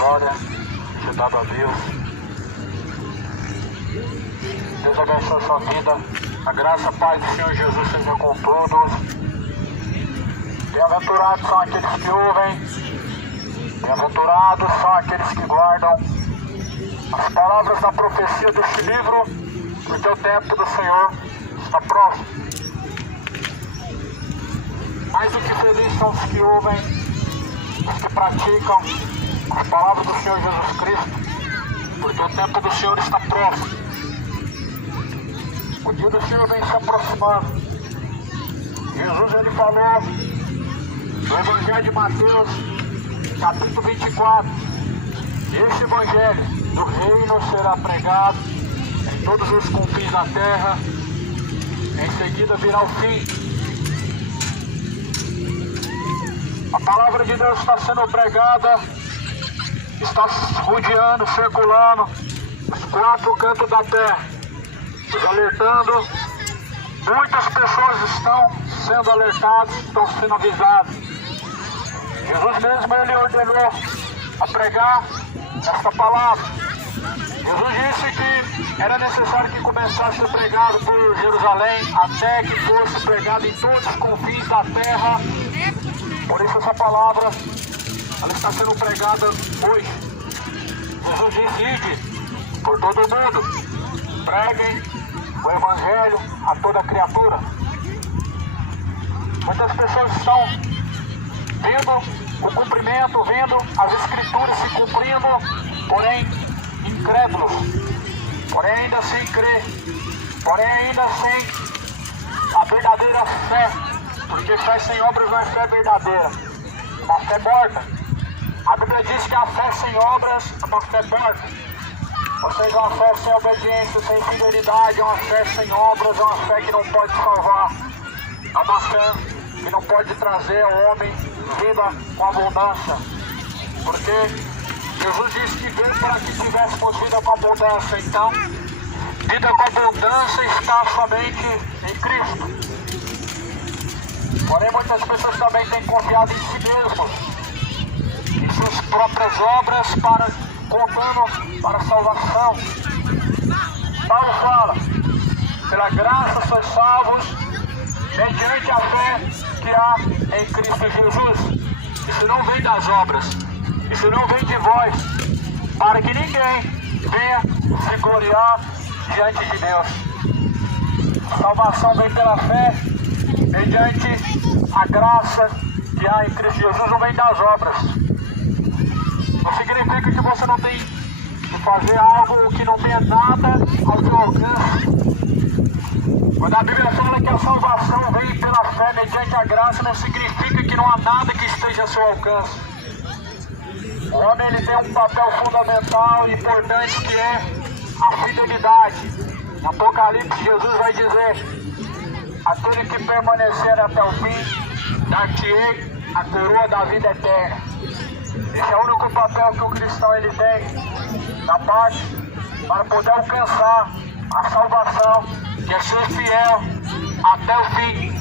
glória seja dada a Deus. Deus abençoe a sua vida. A graça, Pai do Senhor Jesus seja com todos. Bem-aventurados são aqueles que ouvem. Bem-aventurados são aqueles que guardam as palavras da profecia deste livro, porque o tempo do Senhor está próximo. Mais do que felizes são os que ouvem, os que praticam as palavras do Senhor Jesus Cristo, porque o tempo do Senhor está próximo. O dia do Senhor vem se aproximando. Jesus, ele falou no Evangelho de Mateus, capítulo 24, este Evangelho do reino será pregado em todos os confins da terra, em seguida virá o fim. A palavra de Deus está sendo pregada, está rodeando, circulando os quatro cantos da terra, nos alertando. Muitas pessoas estão sendo alertadas, estão sendo avisadas. Jesus mesmo, ele ordenou a pregar esta palavra. Jesus disse que era necessário que começasse a ser pregado por Jerusalém, até que fosse pregado em todos os confins da terra. Por isso essa palavra, ela está sendo pregada hoje. Jesus disse: ide por todo o mundo, preguem o Evangelho a toda criatura. Muitas pessoas estão vendo o cumprimento, vendo as Escrituras se cumprindo, porém incrédulos, porém ainda sem crer, porém ainda sem a verdadeira fé, porque fé sem obras não é fé verdadeira, é uma fé morta. A Bíblia diz que a fé sem obras é uma fé morta. Ou seja, uma fé sem obediência, sem fidelidade, é uma fé sem obras, é uma fé que não pode salvar, é uma fé que não pode trazer ao homem vida com abundância. Porque Jesus disse que veio para que tivéssemos vida com abundância. Então, vida com abundância está somente em Cristo. Porém, muitas pessoas também têm confiado em si mesmos, em suas próprias obras, contando para a salvação. Paulo fala: pela graça sois salvos, mediante a fé que há em Cristo Jesus. Isso não vem das obras, isso não vem de vós, para que ninguém venha se gloriar diante de Deus. A salvação vem pela fé, mediante a graça que há em Cristo Jesus, não vem das obras. Não significa que você não tem que fazer algo que não tenha nada ao seu alcance. Quando a Bíblia fala que a salvação vem pela fé mediante a graça, não significa que não há nada que esteja ao seu alcance. O homem, ele tem um papel fundamental e importante, que é a fidelidade. Em Apocalipse, Jesus vai dizer: aquele que permanecer até o fim, dar-te-ei a coroa da vida eterna. Esse é o único papel que o cristão ele tem na parte para poder alcançar a salvação, que é ser fiel até o fim.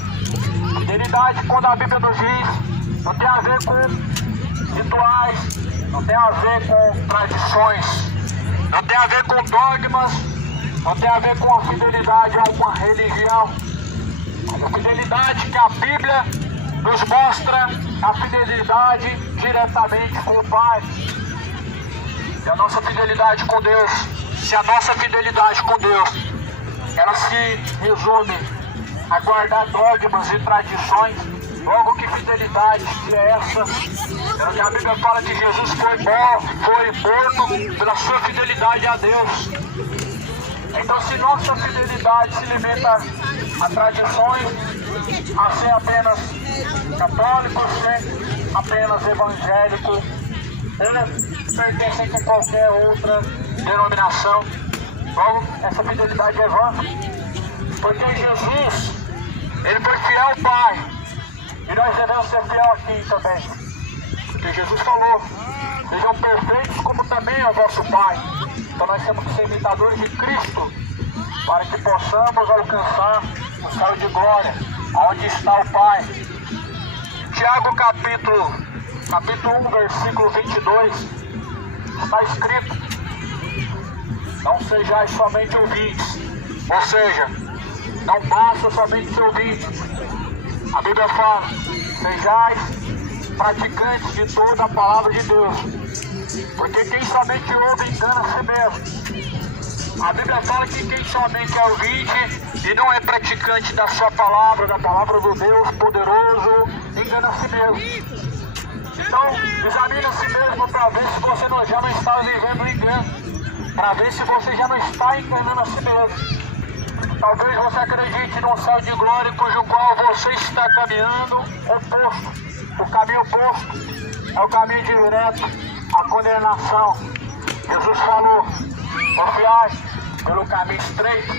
Fidelidade, quando a Bíblia nos diz, não tem a ver com rituais, não tem a ver com tradições, não tem a ver com dogmas, não tem a ver com a fidelidade a uma religião. A fidelidade que a Bíblia nos mostra, a fidelidade diretamente com o Pai. E a nossa fidelidade com Deus, se a nossa fidelidade com Deus, ela se resume a guardar dogmas e tradições, logo que fidelidade que é essa? A Bíblia fala que Jesus foi morto pela sua fidelidade a Deus. Então, se nossa fidelidade se limita a tradições, a ser apenas católico, a ser apenas evangélico, ou pertencente a qualquer outra denominação, logo, essa fidelidade é vã. Porque Jesus, ele foi fiel ao Pai, e nós devemos ser fiel aqui também. Porque Jesus falou: sejam perfeitos como também é o vosso Pai. Então nós temos que ser imitadores de Cristo, para que possamos alcançar o céu de glória, onde está o Pai. Tiago capítulo 1, versículo 22, está escrito: não sejais somente ouvintes, ou seja, não basta somente ser ouvinte. A Bíblia fala: sejais praticantes de toda a palavra de Deus, porque quem somente ouve engana a si mesmo. A Bíblia fala que quem somente é ouvinte e não é praticante da sua palavra, da palavra do Deus poderoso, engana a si mesmo. Então, examine a si mesmo para ver se você já não está vivendo o engano, para ver se você já não está enganando a si mesmo. Talvez você acredite num céu de glória cujo qual você está caminhando oposto. O caminho oposto é o caminho direto à condenação. Jesus falou: confiai pelo caminho estreito.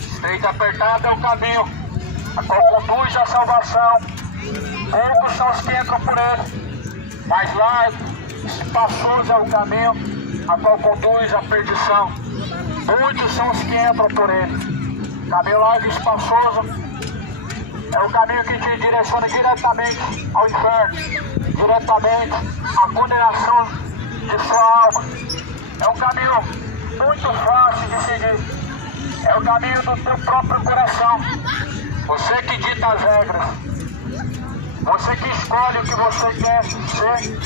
Estreito e apertado é o caminho a qual conduz à salvação. Poucos são os que entram por ele, mais largo e espaçoso é o caminho a qual conduz à perdição. Muitos são os que entram por ele. Caminho largo e espaçoso é o caminho que te direciona diretamente ao inferno, diretamente à condenação de sua alma. É um caminho muito fácil de seguir. É o caminho do teu próprio coração. Você que dita as regras. Você que escolhe o que você quer ser.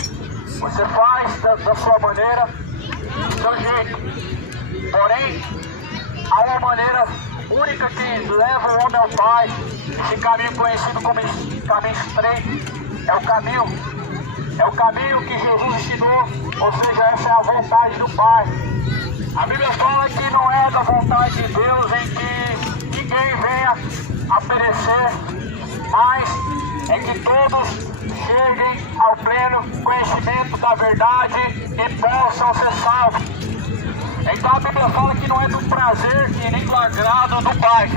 Você faz da sua maneira, do seu jeito. Porém, há uma maneira única que leva o homem ao Pai. Esse caminho conhecido como caminho estreito. É o caminho que Jesus ensinou, ou seja, essa é a vontade do Pai. A Bíblia fala que não é da vontade de Deus em que ninguém venha a perecer, mas é que todos cheguem ao pleno conhecimento da verdade e possam ser salvos. Então a Bíblia fala que não é do prazer e nem do agrado do Pai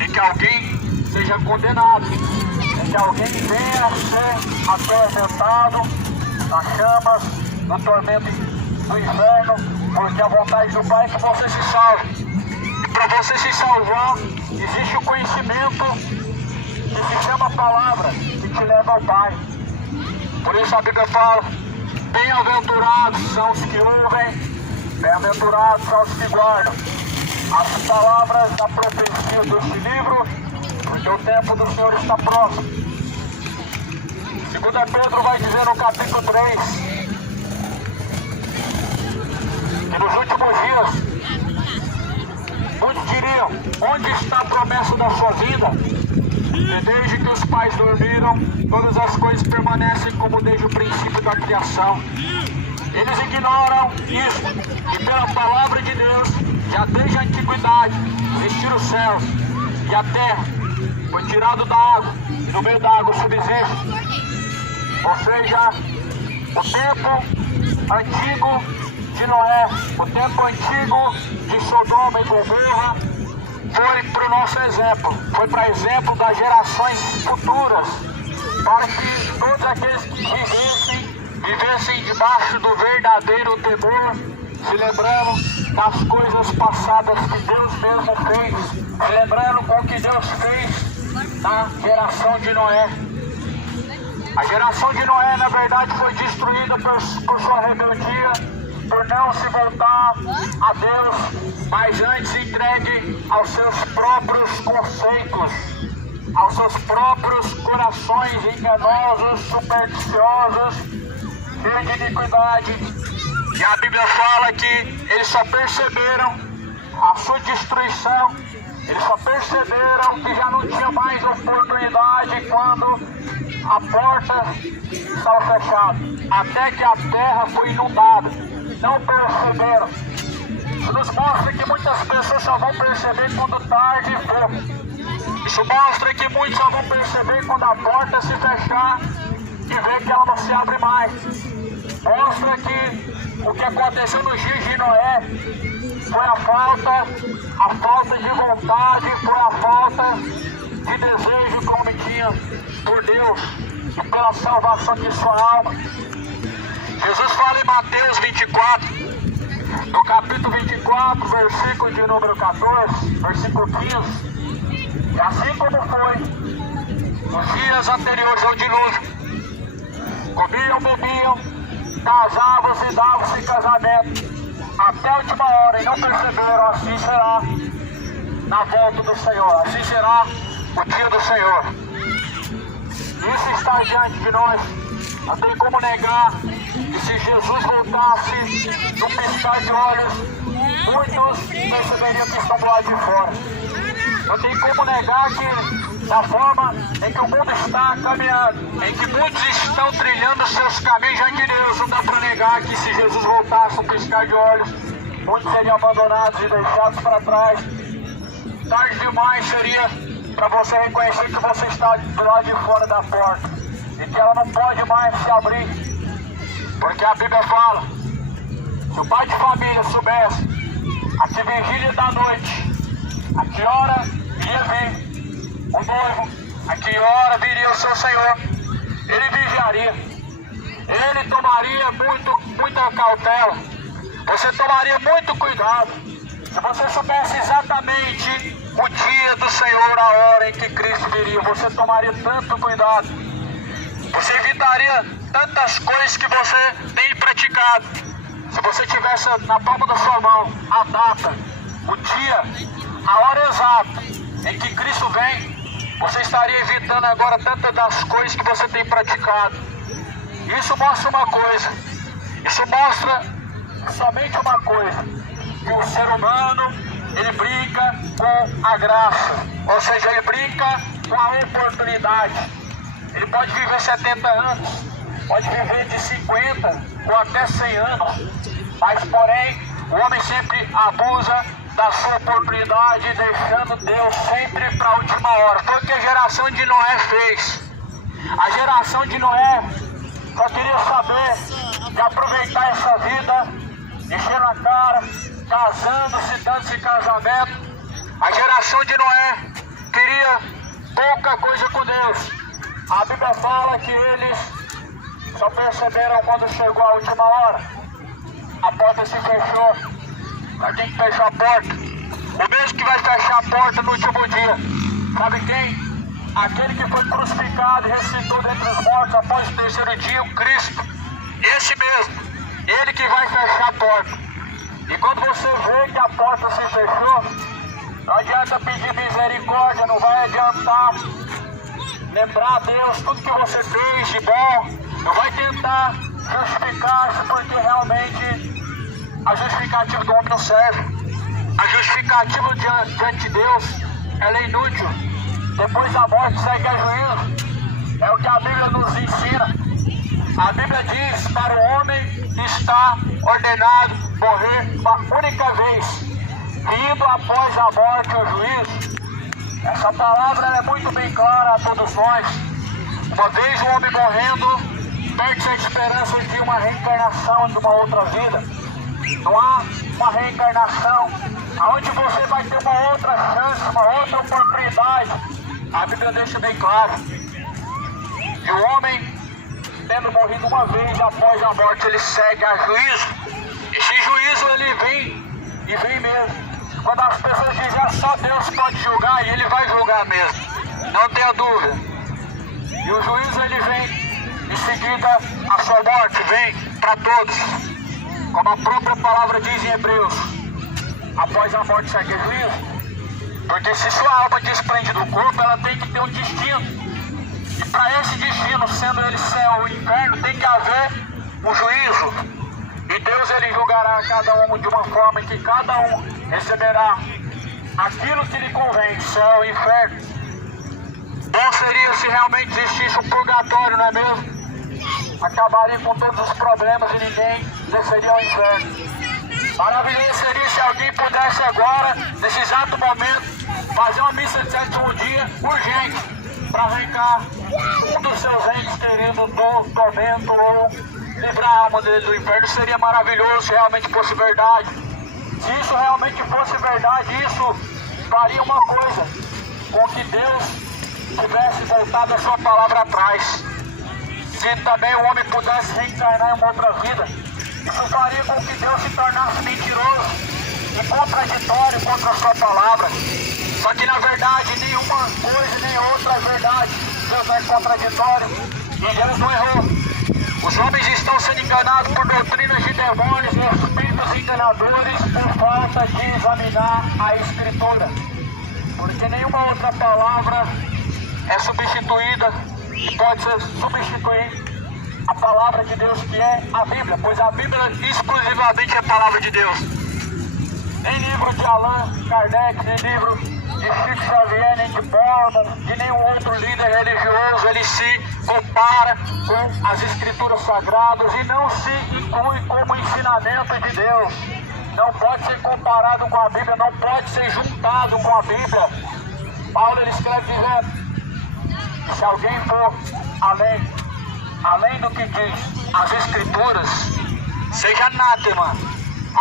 em que alguém seja condenado, em que alguém venha a ser atormentado nas chamas, no tormento do inferno, porque a vontade do Pai é que você se salve. E para você se salvar, existe o conhecimento que se chama palavra, que te leva ao Pai. Por isso a Bíblia fala: bem-aventurados são os que ouvem, bem-aventurados são os que guardam as palavras da profecia deste livro, porque o tempo do Senhor está próximo. 2 Pedro vai dizer no capítulo 3 que nos últimos dias muitos diriam: onde está a promessa da sua vida? E desde que os pais dormiram, todas as coisas permanecem como desde o princípio da criação. Eles ignoram isso, e pela palavra de Deus, já desde a antiguidade, existiram os céus e a terra, foi tirado da água, e no meio da água subsiste. Ou seja, o tempo antigo de Noé, o tempo antigo de Sodoma e Gomorra, foi para o nosso exemplo, foi para exemplo das gerações futuras, para que todos aqueles que vivessem debaixo do verdadeiro temor, se lembrando das coisas passadas que Deus mesmo fez, se lembrando com o que Deus fez na geração de Noé. A geração de Noé, na verdade, foi destruída por sua rebeldia, por não se voltar a Deus, mas antes entregue aos seus próprios conceitos, aos seus próprios corações enganosos, supersticiosos, cheios de iniquidade. E a Bíblia fala que eles só perceberam a sua destruição, eles só perceberam que já não tinha mais oportunidade quando a porta estava fechada, até que a terra foi inundada. Não perceberam. Isso nos mostra que muitas pessoas só vão perceber quando tarde for. Isso mostra que muitos só vão perceber quando a porta se fechar e ver que ela não se abre mais. Mostra que o que aconteceu nos dias de Noé foi a falta de vontade, foi a falta de desejo que o homem tinha por Deus e pela salvação de sua alma. Jesus fala em Mateus 24, no capítulo 24, versículo de número 14, versículo 15. E assim como foi nos dias anteriores ao dilúvio, comiam, bebiam, casavam-se e davam-se casamento até a última hora e não perceberam. Assim será na volta do Senhor, assim será o dia do Senhor. Isso está diante de nós. Não tem como negar que se Jesus voltasse no piscar de olhos, muitos perceberiam que estão do lado de fora. Não tem como negar que da forma em que o mundo está caminhando, em que muitos estão trilhando seus caminhos diante de Deus, não dá para negar que se Jesus voltasse no piscar de olhos, muitos seriam abandonados e deixados para trás. Tarde demais seria para você reconhecer que você está do lado de fora da porta e que ela não pode mais se abrir, porque a Bíblia fala: se o pai de família soubesse a que vigília da noite, a que hora iria vir o noivo, a que hora viria o seu Senhor, ele vigiaria, ele tomaria muita cautela, você tomaria muito cuidado. Se você soubesse exatamente o dia do Senhor, a hora em que Cristo viria, você tomaria tanto cuidado, você evitaria tantas coisas que você tem praticado. Se você tivesse na palma da sua mão a data, o dia, a hora exata em que Cristo vem, você estaria evitando agora tantas das coisas que você tem praticado. Isso mostra uma coisa, isso mostra somente uma coisa, que o ser humano, ele brinca com a graça, ou seja, ele brinca com a oportunidade. Ele pode viver 70 anos, pode viver de 50 ou até 100 anos, mas porém, o homem sempre abusa da sua oportunidade, deixando Deus sempre para a última hora. Foi o que a geração de Noé fez. A geração de Noé só queria saber de aproveitar essa vida, enchendo a cara, casando-se, dando-se casamento. A geração de Noé queria pouca coisa com Deus. A Bíblia fala que eles só perceberam quando chegou a última hora. A porta se fechou. Mas quem fechou a porta? O mesmo que vai fechar a porta no último dia. Sabe quem? Aquele que foi crucificado e ressuscitou dentre os mortos após o terceiro dia, o Cristo. Esse mesmo. Ele que vai fechar a porta. E quando você vê que a porta se fechou, não adianta pedir misericórdia, não vai adiantar lembrar a Deus tudo que você fez de bom, não vai tentar justificar-se, porque realmente a justificativa do homem não serve. A justificativa diante de Deus, ela é inútil. Depois da morte segue a juízo. É o que a Bíblia nos ensina. A Bíblia diz: para o homem está ordenado morrer uma única vez, vindo após a morte o juízo. Essa palavra é muito bem clara a todos nós. Uma vez o homem morrendo, perde-se a esperança de uma reencarnação de uma outra vida. Não há uma reencarnação onde você vai ter uma outra chance, uma outra oportunidade. A Bíblia deixa bem claro. E o homem, tendo morrido uma vez após a morte, ele segue a juízo. Esse juízo ele vem e vem mesmo. Quando as pessoas dizem só Deus pode julgar, e ele vai julgar mesmo, não tenha dúvida. E o juízo ele vem em seguida, a sua morte vem para todos, como a própria palavra diz em Hebreus: após a morte segue o juízo. Porque se sua alma desprende do corpo, ela tem que ter um destino. E para esse destino, sendo ele céu ou inferno, tem que haver um juízo. E Deus ele julgará cada um de uma forma em que cada um receberá aquilo que lhe convém, céu e inferno. Bom seria se realmente existisse um purgatório, não é mesmo? Acabaria com todos os problemas e ninguém desceria ao inferno. Maravilhoso seria se alguém pudesse agora, nesse exato momento, fazer uma missa de sétimo dia urgente para arrancar um dos seus entes queridos do tormento ou livrar a alma dele do inferno. Seria maravilhoso se realmente fosse verdade. Se isso realmente fosse verdade, isso faria uma coisa, com que Deus tivesse voltado a sua palavra atrás. Se também o homem pudesse reencarnar em uma outra vida, isso faria com que Deus se tornasse mentiroso e contraditório contra a sua palavra. Só que na verdade nenhuma coisa nem outra é verdade. Deus é contraditório e Deus não errou. Os homens estão sendo enganados por doutrinas de demônios e espíritos enganadores por falta de examinar a Escritura. Porque nenhuma outra palavra é substituída e pode substituir a palavra de Deus, que é a Bíblia, pois a Bíblia exclusivamente é a palavra de Deus. Nem livro de Allan Kardec, nem livro de Chico Xavier, nem de Mormon, de nenhum outro líder religioso, ele se compara com as Escrituras Sagradas e não se inclui como ensinamento de Deus. Não pode ser comparado com a Bíblia, não pode ser juntado com a Bíblia. Paulo ele escreve dizendo: se alguém for além do que diz as Escrituras, seja anátema.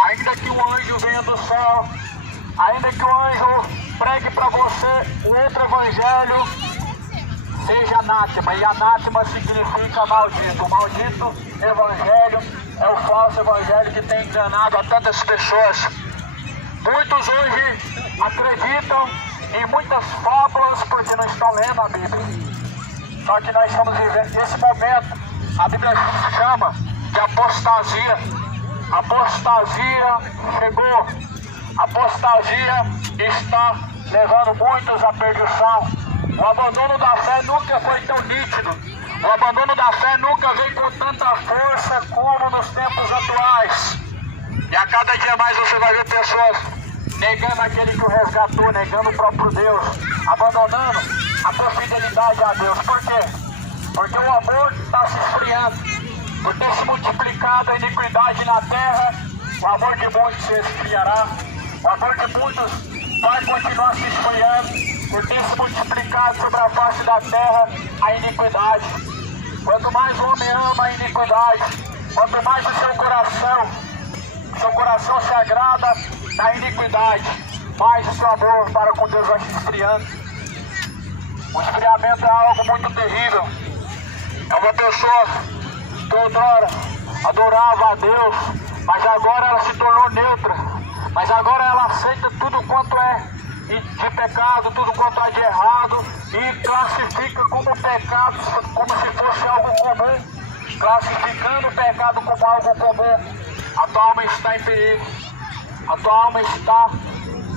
Ainda que o anjo venha do céu, ainda que o anjo pregue para você o outro evangelho, seja anátema. E anátema significa maldito. O maldito evangelho é o falso evangelho que tem enganado a tantas pessoas. Muitos hoje acreditam em muitas fábulas porque não estão lendo a Bíblia. Só que nós estamos vivendo esse momento, a Bíblia chama de apostasia. Apostasia chegou. Apostasia está levando muitos à perdição. O abandono da fé nunca foi tão nítido. O abandono da fé nunca veio com tanta força como nos tempos atuais. E a cada dia mais você vai ver pessoas negando aquele que o resgatou, negando o próprio Deus, abandonando a sua fidelidade a Deus. Por quê? Porque o amor está se esfriando. Por ter se multiplicado a iniquidade na terra, o amor de muitos se esfriará. O amor de muitos vai continuar se esfriando. Por ter se multiplicado sobre a face da terra a iniquidade. Quanto mais o homem ama a iniquidade, quanto mais o seu coração se agrada da iniquidade, mais o seu amor para com Deus vai se esfriando. O esfriamento é algo muito terrível. É uma pessoa que outrora adorava a Deus, mas agora ela se tornou neutra. Mas agora ela aceita tudo quanto é de pecado, tudo quanto é de errado, e classifica como pecado, como se fosse algo comum, classificando o pecado como algo comum. A tua alma está em perigo. A tua alma está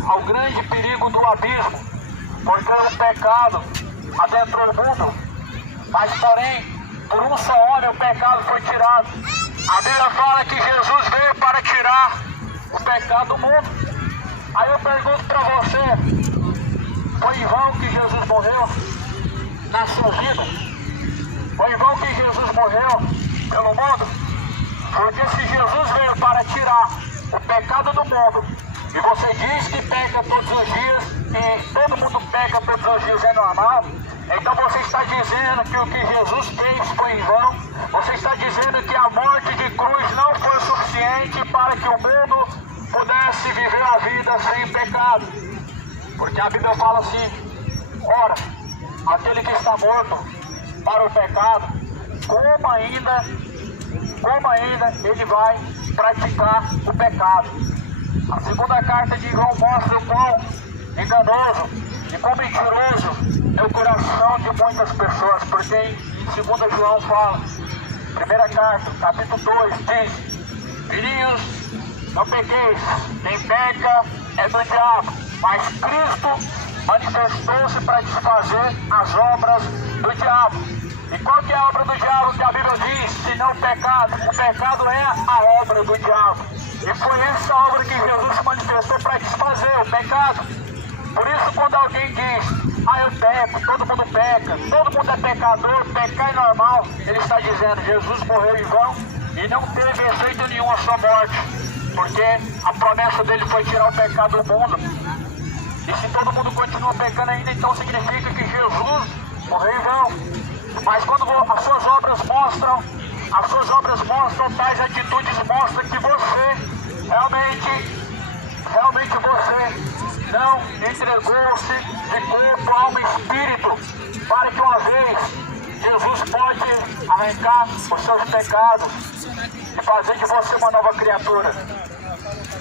ao grande perigo do abismo, porque o pecado adentrou o mundo, mas porém, por um só homem o pecado foi tirado. A Bíblia fala que Jesus veio para tirar o pecado do mundo. Aí eu pergunto para você, foi em vão que Jesus morreu na sua vida? Foi em vão que Jesus morreu pelo mundo? Porque se Jesus veio para tirar o pecado do mundo, e você diz que peca todos os dias, e todo mundo peca todos os dias, é normal, então você está dizendo que o que Jesus fez foi em vão. Você está dizendo que a morte de cruz não foi suficiente para que o mundo pudesse viver a vida sem pecado. Porque a Bíblia fala assim: ora, aquele que está morto para o pecado, como ainda ele vai praticar o pecado. A segunda carta de João mostra o quão enganoso e quão mentiroso é o coração de muitas pessoas, porque em 2 João fala, primeira carta, capítulo 2, diz: filhinhos, não pequeis, quem peca é do diabo, mas Cristo manifestou-se para desfazer as obras do diabo. E qual que é a obra do diabo que a Bíblia diz, se não o pecado? O pecado é a obra do diabo. E foi essa obra que Jesus manifestou para desfazer o pecado. Por isso, quando alguém diz: ah, eu peco, todo mundo é pecador, pecar é normal, ele está dizendo: Jesus morreu em vão e não teve efeito nenhum a sua morte, porque a promessa dele foi tirar o pecado do mundo. E se todo mundo continua pecando ainda, então significa que Jesus morreu em vão. Mas quando as suas obras mostram tais atitudes, mostram que você realmente você não entregou-se de corpo, alma e espírito, para que uma vez Jesus pode arrancar os seus pecados e fazer de você uma nova criatura.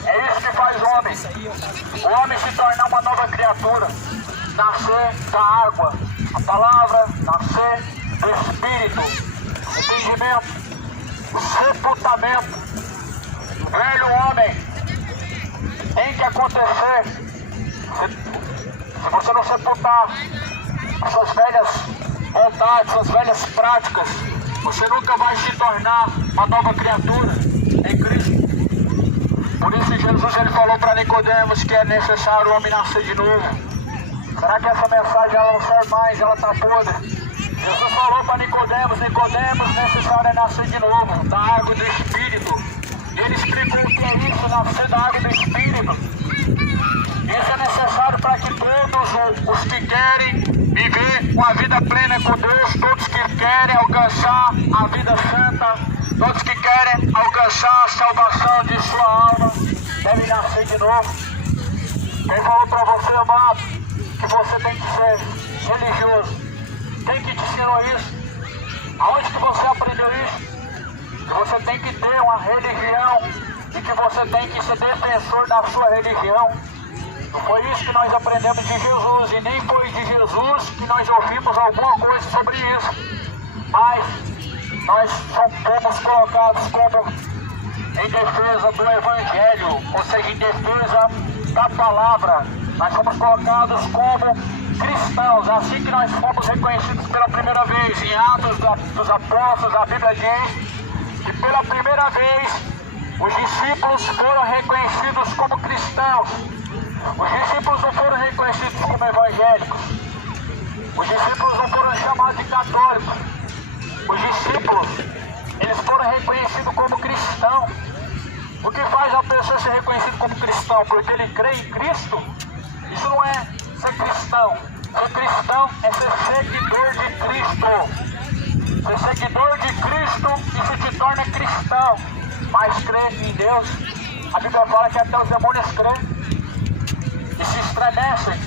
É isso que faz o homem. O homem se tornar uma nova criatura, nascer da água, a palavra, nascer do Espírito, entendimento. sepultamento. Velho homem, tem que acontecer. Se você não sepultar suas velhas vontades, suas velhas práticas, você nunca vai se tornar uma nova criatura em Cristo. Por isso Jesus ele falou para Nicodemos que é necessário o homem nascer de novo. Será que essa mensagem ela não serve mais, ela está podre? Jesus falou para Nicodemos, necessário é nascer de novo, da água do Espírito. Ele explicou o que é isso, nascer da água do Espírito. Isso é necessário para que todos os que querem viver uma vida plena com Deus, todos que querem alcançar a vida santa, todos que querem alcançar a salvação de sua alma, devem nascer de novo. Quem falou para você, amado, que você tem que ser religioso? Quem que te ensinou isso? Aonde que você aprendeu isso? Que você tem que ter uma religião e que você tem que ser defensor da sua religião. Foi isso que nós aprendemos de Jesus e nem foi de Jesus que nós ouvimos alguma coisa sobre isso. Mas nós fomos colocados como em defesa do Evangelho, ou seja, em defesa da palavra. Nós fomos colocados como cristãos, assim que nós fomos reconhecidos pela primeira vez. Em Atos dos Apóstolos, a Bíblia diz que pela primeira vez os discípulos foram reconhecidos como cristãos. Os discípulos não foram reconhecidos como evangélicos. Os discípulos não foram chamados de católicos. Os discípulos, eles foram reconhecidos como cristãos. O que faz a pessoa ser reconhecida como cristão? Porque ele crê em Cristo? Isso não é ser cristão. Ser cristão é ser seguidor de Cristo. Ser seguidor de Cristo, isso te torna cristão. Mas crer em Deus, a Bíblia fala que até os demônios creem e se estremecem.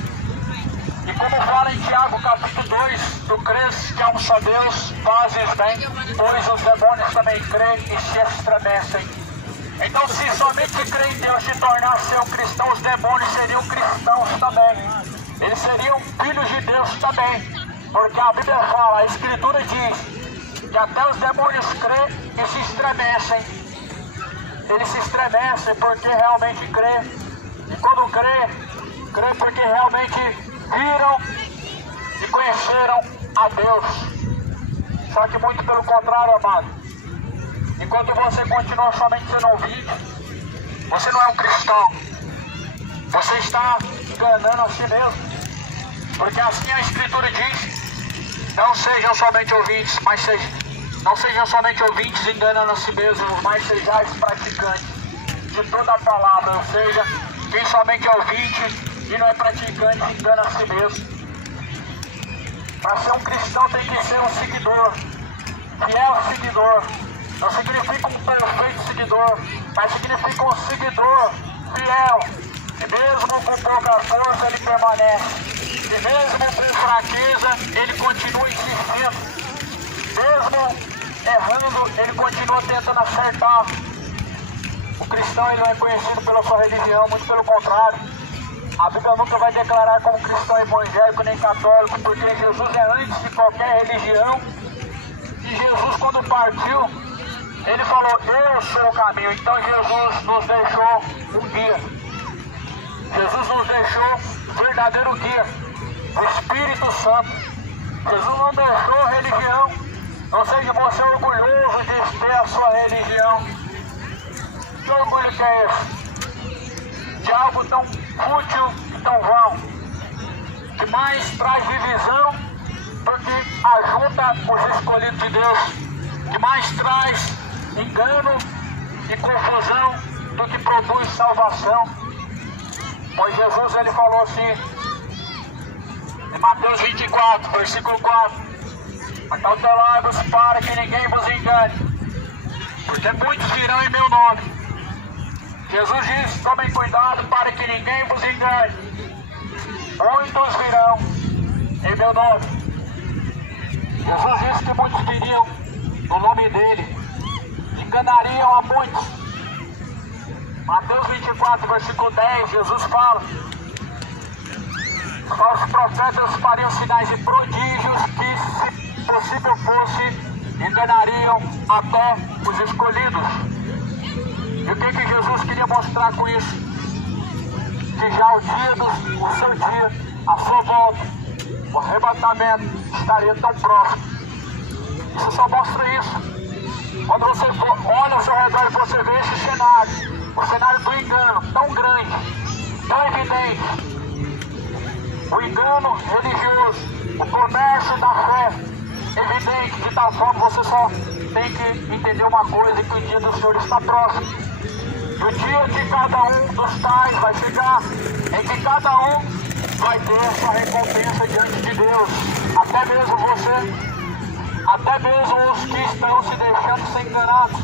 E como fala em Tiago capítulo 2, tu crês que há um só Deus, fazes bem, pois os demônios também creem e se estremecem. Então, se somente crer em Deus te tornasse um cristão, os demônios seriam cristãos também. Eles seriam filhos de Deus também. Porque a Bíblia fala, a Escritura diz que até os demônios creem e se estremecem. Eles se estremecem porque realmente crê. E quando crê porque realmente viram e conheceram a Deus. Só que muito pelo contrário, amado. Enquanto você continua somente sendo ouvinte, você não é um cristão. Você está enganando a si mesmo. Porque assim a Escritura diz, não sejam somente ouvintes, mas não sejam somente ouvintes enganando a si mesmos, mas sejais praticantes de toda a palavra. Ou seja, quem somente é ouvinte e não é praticante engana a si mesmo. Para ser um cristão tem que ser um seguidor, fiel seguidor. Não significa um perfeito seguidor, mas significa um seguidor fiel. E mesmo com pouca força ele permanece. E mesmo com fraqueza ele continua insistindo. Mesmo errando, ele continua tentando acertar. O cristão ele não é conhecido pela sua religião, muito pelo contrário. A Bíblia nunca vai declarar como cristão evangélico nem católico, porque Jesus é antes de qualquer religião. E Jesus, quando partiu, ele falou, eu sou o caminho. Então Jesus nos deixou um guia. Jesus nos deixou o verdadeiro guia, o Espírito Santo. Jesus não deixou religião. Não seja você orgulhoso de ter a sua religião. Que orgulho que é esse? De algo tão fútil e tão vão, que mais traz divisão do que ajuda os escolhidos de Deus, que mais traz engano e confusão do que produz salvação. Pois Jesus ele falou assim em Mateus 24, versículo 4: acautelai-vos para que ninguém vos engane, porque muitos virão em meu nome. Jesus disse, tomem cuidado para que ninguém vos engane. Muitos virão em meu nome. Jesus disse que muitos viriam no nome dele, enganariam a muitos. Mateus 24, versículo 10, Jesus fala: os profetas fariam sinais e prodígios que, se possível fosse, enganariam até os escolhidos. E o que Jesus queria mostrar com isso? Que já o seu dia, a sua volta, o arrebatamento estaria tão próximo. Isso só mostra isso. Quando você olha ao seu redor e você vê esse cenário, o cenário do engano tão grande, tão evidente, o engano religioso, o comércio da fé evidente, de tal forma você só tem que entender uma coisa, que o dia do Senhor está próximo. E o dia de cada um dos tais vai chegar, em que cada um vai ter a sua recompensa diante de Deus. Até mesmo os que estão se deixando ser enganados.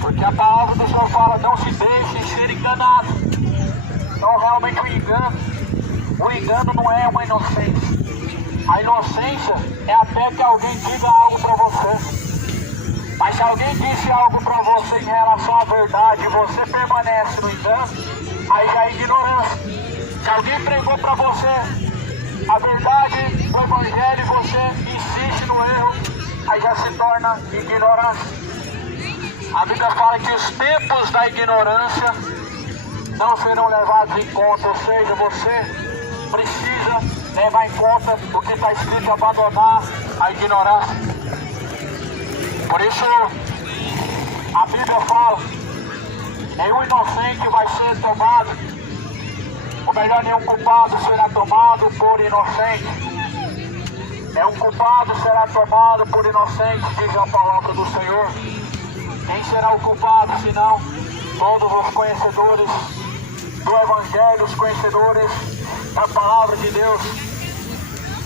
Porque a palavra do Senhor fala, não se deixem ser enganados. Então realmente o engano não é uma inocência. A inocência é até que alguém diga algo para você. Mas se alguém disse algo para você em relação à verdade e você permanece no engano, aí já é ignorância. Se alguém pregou para você a verdade do Evangelho e você insiste no erro, aí já se torna ignorância. A Bíblia fala que os tempos da ignorância não serão levados em conta, ou seja, você precisa levar em conta o que está escrito, abandonar a ignorância. Por isso, a Bíblia fala, nenhum inocente vai ser tomado, ou melhor, nenhum culpado será tomado por inocente. Nenhum culpado será tomado por inocente, diz a palavra do Senhor. Quem será o culpado, senão todos os conhecedores do Evangelho, os conhecedores da palavra de Deus?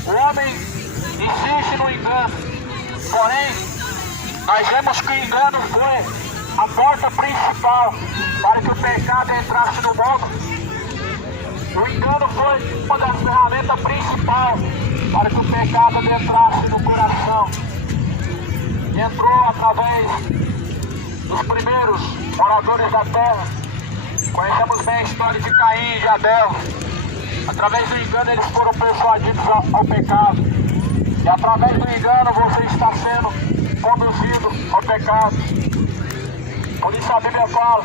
O homem insiste no engano, porém, nós vemos que o engano foi a porta principal para que o pecado entrasse no mundo. O engano foi uma das ferramentas principais para que o pecado entrasse no coração. Entrou através dos primeiros moradores da terra. Conhecemos bem a história de Caim e de Abel. Através do engano eles foram persuadidos ao pecado. E através do engano você está sendo conduzido ao pecado. Por isso a Bíblia fala,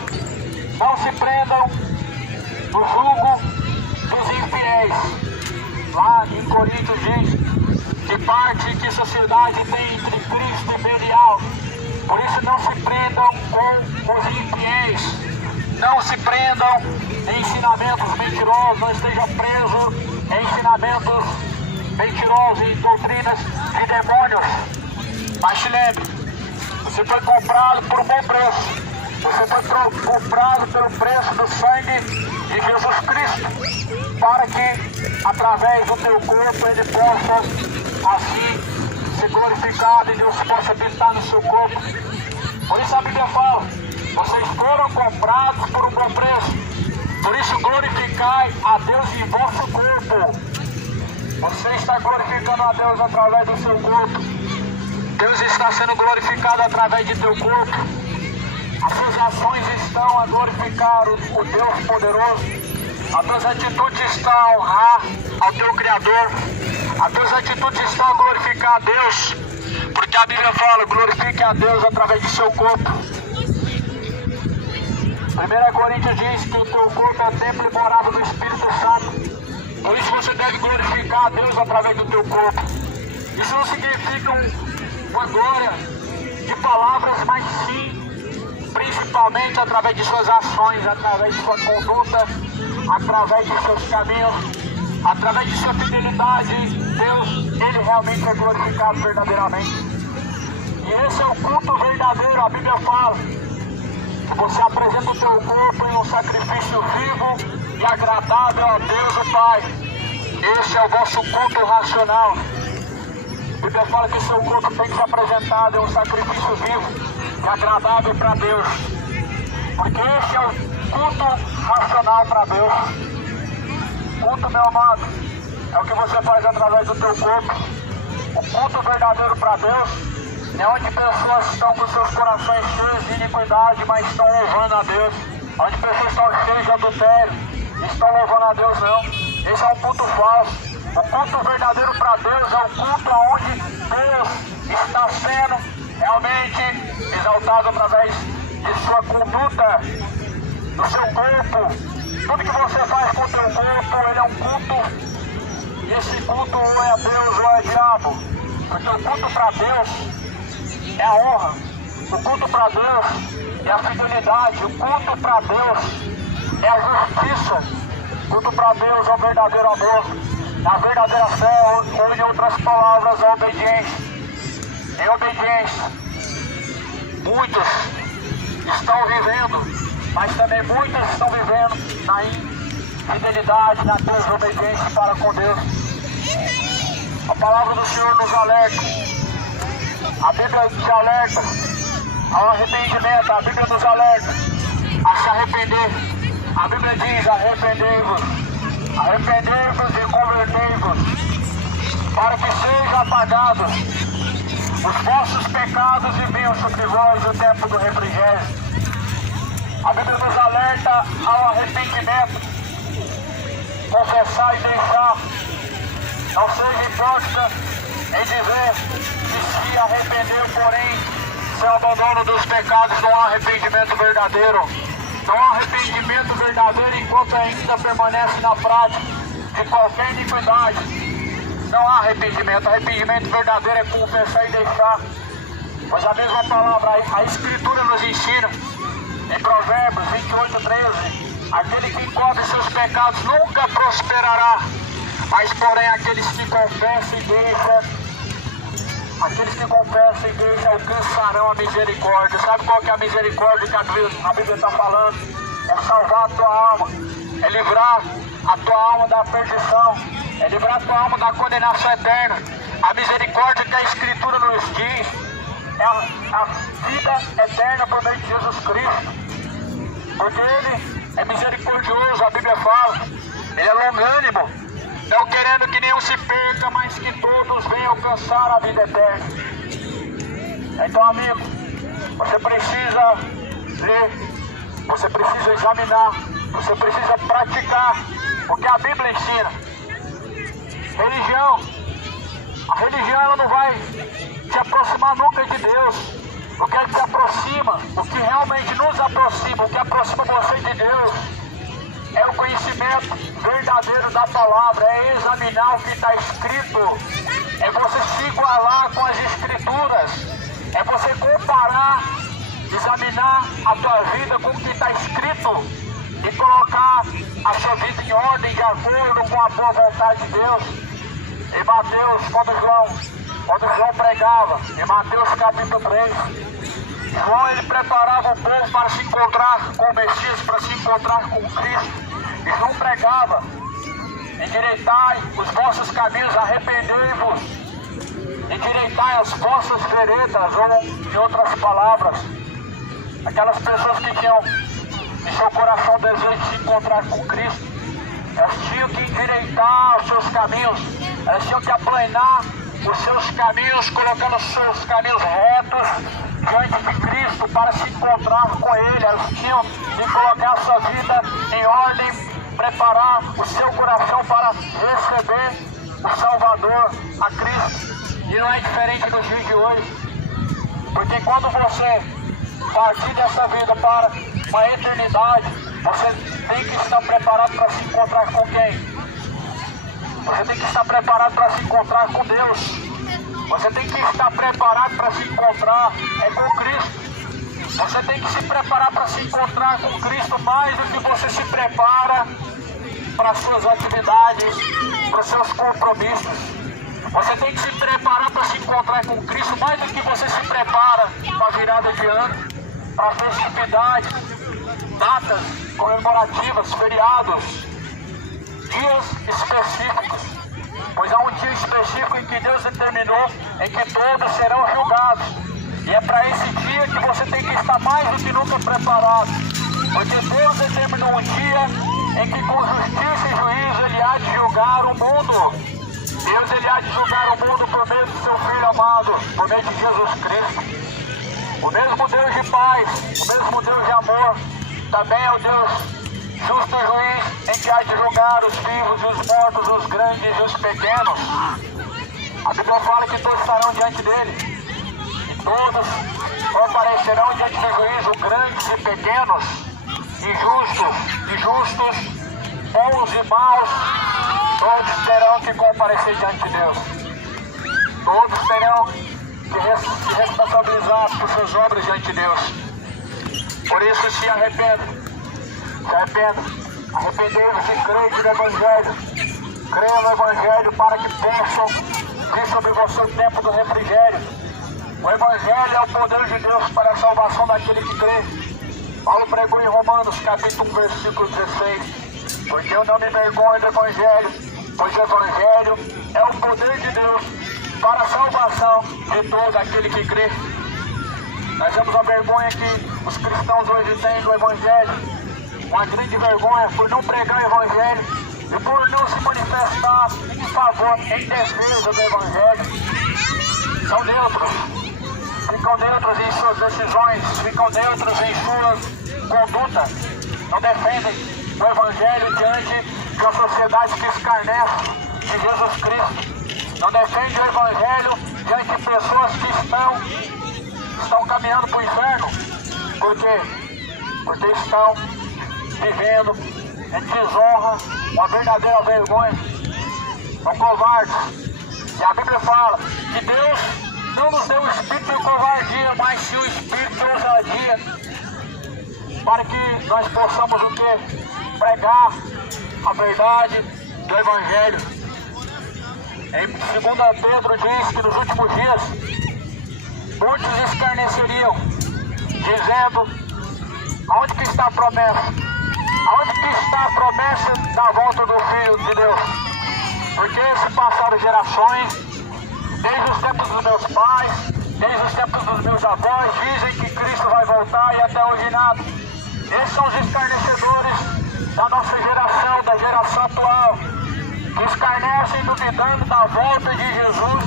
não se prendam no jugo dos infiéis. Lá em Coríntios diz que parte que sociedade tem entre Cristo e Belial. Por isso não se prendam com os infiéis. Não se prendam em ensinamentos mentirosos, não estejam presos em ensinamentos mentirosos e doutrinas de demônios. Mas se lembre, você foi comprado por um bom preço. Você foi comprado pelo preço do sangue de Jesus Cristo, para que através do teu corpo ele possa assim ser glorificado e Deus possa habitar no seu corpo. Por isso a Bíblia fala, vocês foram comprados por um bom preço. Por isso glorificai a Deus em vosso corpo. Você está glorificando a Deus através do seu corpo. Deus está sendo glorificado através de teu corpo. As suas ações estão a glorificar o Deus poderoso. As tuas atitudes estão a honrar ao teu Criador. As tuas atitudes estão a glorificar a Deus. Porque a Bíblia fala, glorifique a Deus através de seu corpo. 1 Coríntios diz que o teu corpo é o templo e morada do Espírito Santo. Por isso você deve glorificar a Deus através do teu corpo. Isso não significa uma glória de palavras, mas sim, principalmente através de suas ações, através de sua conduta, através de seus caminhos, através de sua fidelidade. Deus, Ele realmente é glorificado verdadeiramente. E esse é o culto verdadeiro. A Bíblia fala que você apresenta o teu corpo em um sacrifício vivo e agradável a Deus o Pai. Esse é o vosso culto racional. A Bíblia fala que o seu corpo tem que ser apresentado em um sacrifício vivo e agradável para Deus. Porque esse é o culto racional para Deus. Culto, meu amado, é o que você faz através do teu corpo. O culto verdadeiro para Deus é onde pessoas estão com seus corações cheios de iniquidade, mas estão louvando a Deus. Onde pessoas estão cheias de adultério, estão louvando a Deus não. Esse é um culto falso. O culto verdadeiro para Deus é o culto onde Deus está sendo realmente exaltado através de sua conduta, do seu corpo. Tudo que você faz com o teu corpo, ele é um culto. E esse culto ou é a Deus ou é diabo. Porque o culto para Deus é a honra. O culto para Deus é a fidelidade. O culto para Deus é a justiça. O culto para Deus é o verdadeiro amor. A verdadeira fé, ou em outras palavras, a obediência. Em obediência, muitos estão vivendo, mas também muitos estão vivendo na infidelidade, na desobediência para com Deus. A palavra do Senhor nos alerta. A Bíblia te alerta ao arrependimento. A Bíblia nos alerta a se arrepender. A Bíblia diz: arrependei-vos, arrependei-vos e convertei-vos, para que sejam apagados os vossos pecados e venham sobre vós o tempo do refrigério. A Bíblia nos alerta ao arrependimento, confessar e deixar. Não seja hipócrita em dizer que se arrependeu, porém, seu abandono dos pecados. Não há arrependimento verdadeiro. Não há arrependimento verdadeiro enquanto ainda permanece na prática de qualquer iniquidade. Não há arrependimento. Arrependimento verdadeiro é confessar e deixar. Pois a mesma palavra, a Escritura nos ensina, em Provérbios 28:13, aquele que encobre seus pecados nunca prosperará, mas porém aqueles que confessam e deixam, alcançarão a misericórdia. Sabe qual que é a misericórdia que a Bíblia está falando? É salvar a tua alma, é livrar a tua alma da perdição, é livrar a tua alma da condenação eterna. A misericórdia que a Escritura nos diz é a vida eterna por meio de Jesus Cristo. Porque Ele é misericordioso, a Bíblia fala. Ele é longânimo, não querendo que nenhum se perca, mas que todos venham alcançar a vida eterna. Então, amigo, você precisa ler, você precisa examinar, você precisa praticar o que a Bíblia ensina. A religião ela não vai te aproximar nunca de Deus. O que te aproxima, o que realmente nos aproxima, o que aproxima você de Deus, é o conhecimento verdadeiro da palavra, é examinar o que está escrito, é você se igualar com as Escrituras, é você comparar, examinar a tua vida com o que está escrito e colocar a sua vida em ordem de acordo com a boa vontade de Deus. Em Mateus, quando João pregava, em Mateus capítulo 3, João ele preparava o povo para se encontrar com o Messias, para se encontrar com Cristo. E João pregava: endireitai os vossos caminhos, arrependei-vos, endireitai as vossas veredas, ou em outras palavras, aquelas pessoas que tinham em seu coração desejo de se encontrar com Cristo, elas tinham que endireitar os seus caminhos, elas tinham que aplanar os seus caminhos, colocando os seus caminhos retos diante de Cristo para se encontrar com Ele. Elas tinham de colocar a sua vida em ordem, preparar o seu coração para receber o Salvador, a Cristo. E não é diferente nos dias de hoje, porque quando você partir dessa vida para uma eternidade, você tem que estar preparado para se encontrar com quem? Você tem que estar preparado para se encontrar com Deus. Você tem que estar preparado para se encontrar com Cristo. Você tem que se preparar para se encontrar com Cristo mais do que você se prepara para as suas atividades, para os seus compromissos. Você tem que se preparar para se encontrar com Cristo mais do que você se prepara para a virada de ano, para festividades, datas comemorativas, feriados, dias específicos. Pois há um dia específico em que Deus determinou em que todos serão julgados. E é para esse dia que você tem que estar mais do que nunca preparado. Porque Deus determinou um dia em que com justiça e juízo Ele há de julgar o mundo. Deus Ele há de julgar o mundo por meio do seu Filho amado, por meio de Jesus Cristo. O mesmo Deus de paz, o mesmo Deus de amor, também é o Deus justo juiz em que há de julgar os vivos e os mortos, os grandes e os pequenos. A Bíblia fala que todos estarão diante dele. todos comparecerão diante do juízo, grandes e pequenos, injustos, bons e maus, todos terão que comparecer diante de Deus. Todos terão que se responsabilizar por suas obras diante de Deus. Por isso se arrependa. Arrependei-vos e crede no Evangelho. Creia no Evangelho para que possam vir sobre você o tempo do refrigério. O Evangelho é o poder de Deus para a salvação daquele que crê. Paulo pregou em Romanos, capítulo 1, versículo 16. Porque eu não me vergonho do Evangelho, pois o Evangelho é o poder de Deus para a salvação de todo aquele que crê. Nós vemos a vergonha que os cristãos hoje têm do Evangelho. Uma grande vergonha por não pregar o Evangelho e por não se manifestar em favor, em defesa do Evangelho. São neutros, ficam neutros em suas decisões, ficam neutros em sua conduta. Não defendem o Evangelho diante de uma sociedade que escarnece de Jesus Cristo. Não defendem o Evangelho diante de pessoas que estão caminhando para o inferno. Por quê? Porque estão vivendo em desonra, uma verdadeira vergonha. São covardes. E a Bíblia fala que Deus não nos deu o espírito de covardia, mas sim o espírito de ousadia, para que nós possamos o quê? Pregar a verdade do Evangelho. Em 2 Pedro diz que nos últimos dias muitos escarneceriam, dizendo: aonde que está a promessa? Aonde que está a promessa da volta do Filho de Deus? Porque se passaram gerações, desde os tempos dos meus pais, desde os tempos dos meus avós, dizem que Cristo vai voltar e até hoje nada. Esses são os escarnecedores da nossa geração, da geração atual, que escarnecem duvidando da volta de Jesus,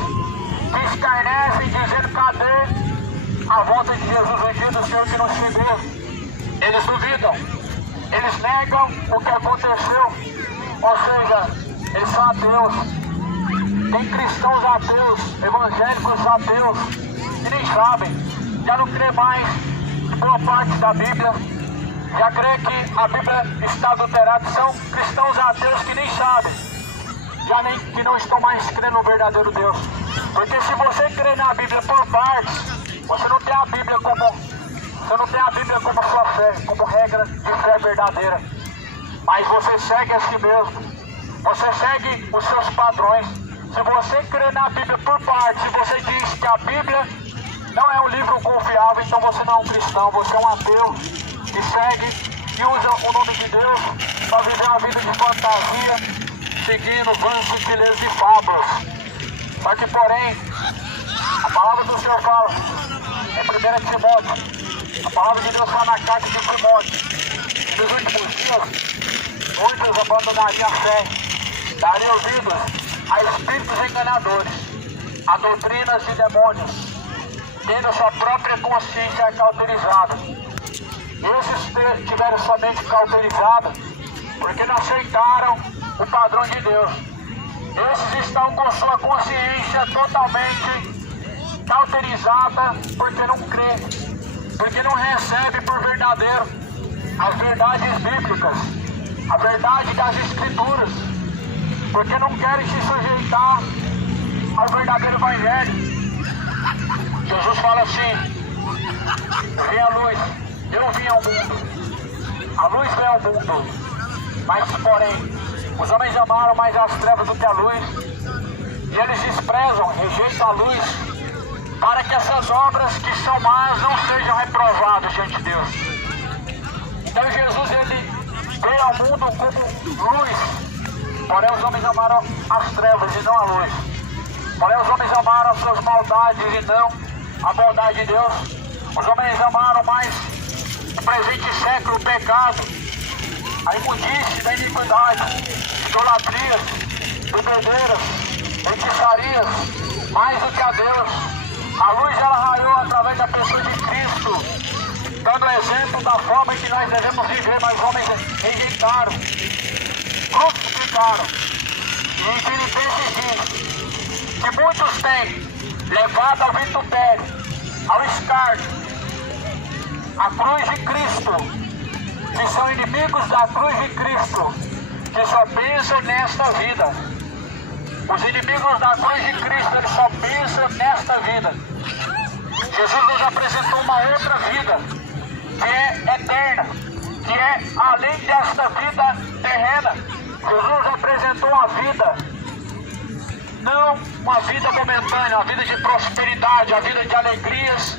que escarnecem dizendo: cadê a volta de Jesus? O dia do Senhor que não chegou. Eles duvidam, eles negam o que aconteceu, ou seja, eles são ateus. Tem cristãos ateus, evangélicos ateus, que nem sabem, já não crê mais em boa parte da Bíblia, já crê que a Bíblia está adulterada. São cristãos ateus que nem sabem, que não estão mais crendo no verdadeiro Deus. Porque se você crê na Bíblia por partes, você não tem a Bíblia como sua fé, como regra de fé verdadeira. Mas você segue a si mesmo, você segue os seus padrões. Se você crê na Bíblia por partes, se você diz que a Bíblia não é um livro confiável, então você não é um cristão, você é um ateu que segue e usa o nome de Deus para viver uma vida de fantasia, seguindo vãs sutilezas e fábulas. Só que, porém, a palavra do Senhor fala em 1 Timóteo, a palavra de Deus fala na carta de Timóteo: nos últimos dias, muitos abandonariam a fé, dariam ouvidos a espíritos enganadores, a doutrinas de demônios, tendo sua própria consciência cauterizada. Esses tiveram sua mente cauterizada porque não aceitaram o padrão de Deus. Esses estão com sua consciência totalmente cauterizada porque não crê, porque não recebe por verdadeiro as verdades bíblicas, a verdade das Escrituras, porque não querem se sujeitar ao verdadeiro Evangelho. Jesus fala assim: vem a luz, eu vim ao mundo, a luz vem ao mundo, mas porém os homens amaram mais as trevas do que a luz, e eles desprezam, rejeitam a luz, para que essas obras que são más não sejam reprovadas diante de Deus. Então Jesus, ele veio ao mundo como luz, porém os homens amaram as trevas e não a luz. Porém os homens amaram as suas maldades e não a bondade de Deus. Os homens amaram mais o presente século, o pecado, a imundície da iniquidade, idolatrias, bebedeiras, feitiçarias, mais do que a Deus. A luz, ela raiou através da pessoa de Cristo, dando exemplo da forma em que nós devemos viver, mas os homens rejeitaram, crucificaram. E em Filipenses diz que muitos têm levado ao vitupério ao escárnio. A cruz de Cristo, que são inimigos da cruz de Cristo, que só pensam nesta vida. Os inimigos da cruz de Cristo, eles só pensam nesta vida. Jesus nos apresentou uma outra vida, que é eterna, que é além desta vida terrena. Jesus nos apresentou uma vida, não uma vida momentânea, uma vida de prosperidade, uma vida de alegrias,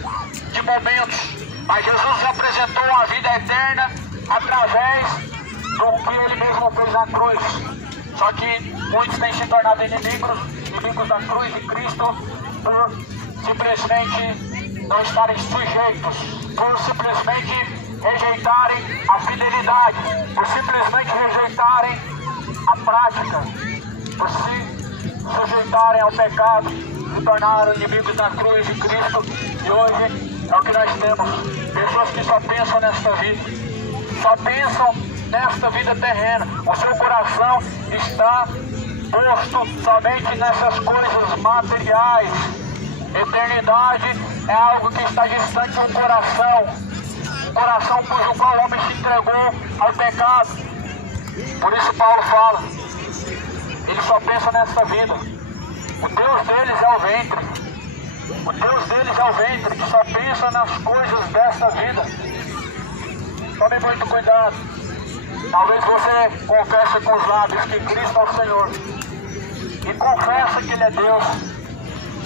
de momentos. Mas Jesus nos apresentou uma vida eterna através do que Ele mesmo fez na cruz. Só que muitos têm se tornado inimigos da cruz de Cristo por simplesmente não estarem sujeitos, por simplesmente rejeitarem a fidelidade, por simplesmente rejeitarem a prática, por se sujeitarem ao pecado, se tornaram inimigos da cruz de Cristo. E hoje é o que nós temos, pessoas que só pensam nesta vida, só pensam nesta vida terrena. O seu coração está posto somente nessas coisas materiais. Eternidade é algo que está distante do coração, o coração cujo qual o homem se entregou ao pecado. Por isso Paulo fala, ele só pensa nesta vida. O Deus deles é o ventre. O Deus deles é o ventre, que só pensa nas coisas desta vida. Tome muito cuidado. Talvez você confesse com os lábios que Cristo é o Senhor, e confessa que Ele é Deus,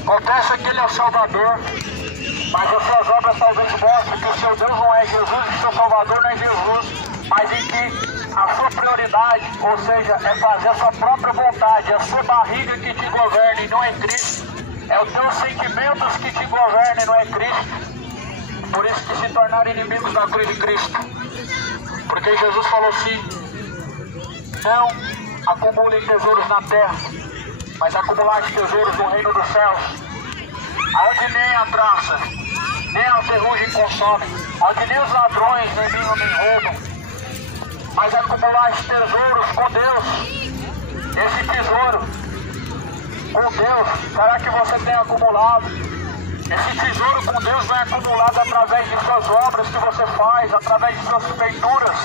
confessa que Ele é o Salvador, mas as suas obras talvez mostrem que o seu Deus não é Jesus e o seu Salvador não é Jesus, mas em que a sua prioridade, ou seja, é fazer a sua própria vontade, é a sua barriga que te governa e não é Cristo, é os teus sentimentos que te governam e não é Cristo. Por isso que se tornaram inimigos da cruz de Cristo. Porque Jesus falou assim, não acumulem tesouros na terra, mas acumular tesouros no reino dos céus, aonde nem a traça, nem a ferrugem consome, onde nem os ladrões nem minam nem roubam, mas acumular tesouros com Deus. Esse tesouro com Deus, será que você tem acumulado? Esse tesouro com Deus não é acumulado através de suas obras que você faz, através de suas feituras,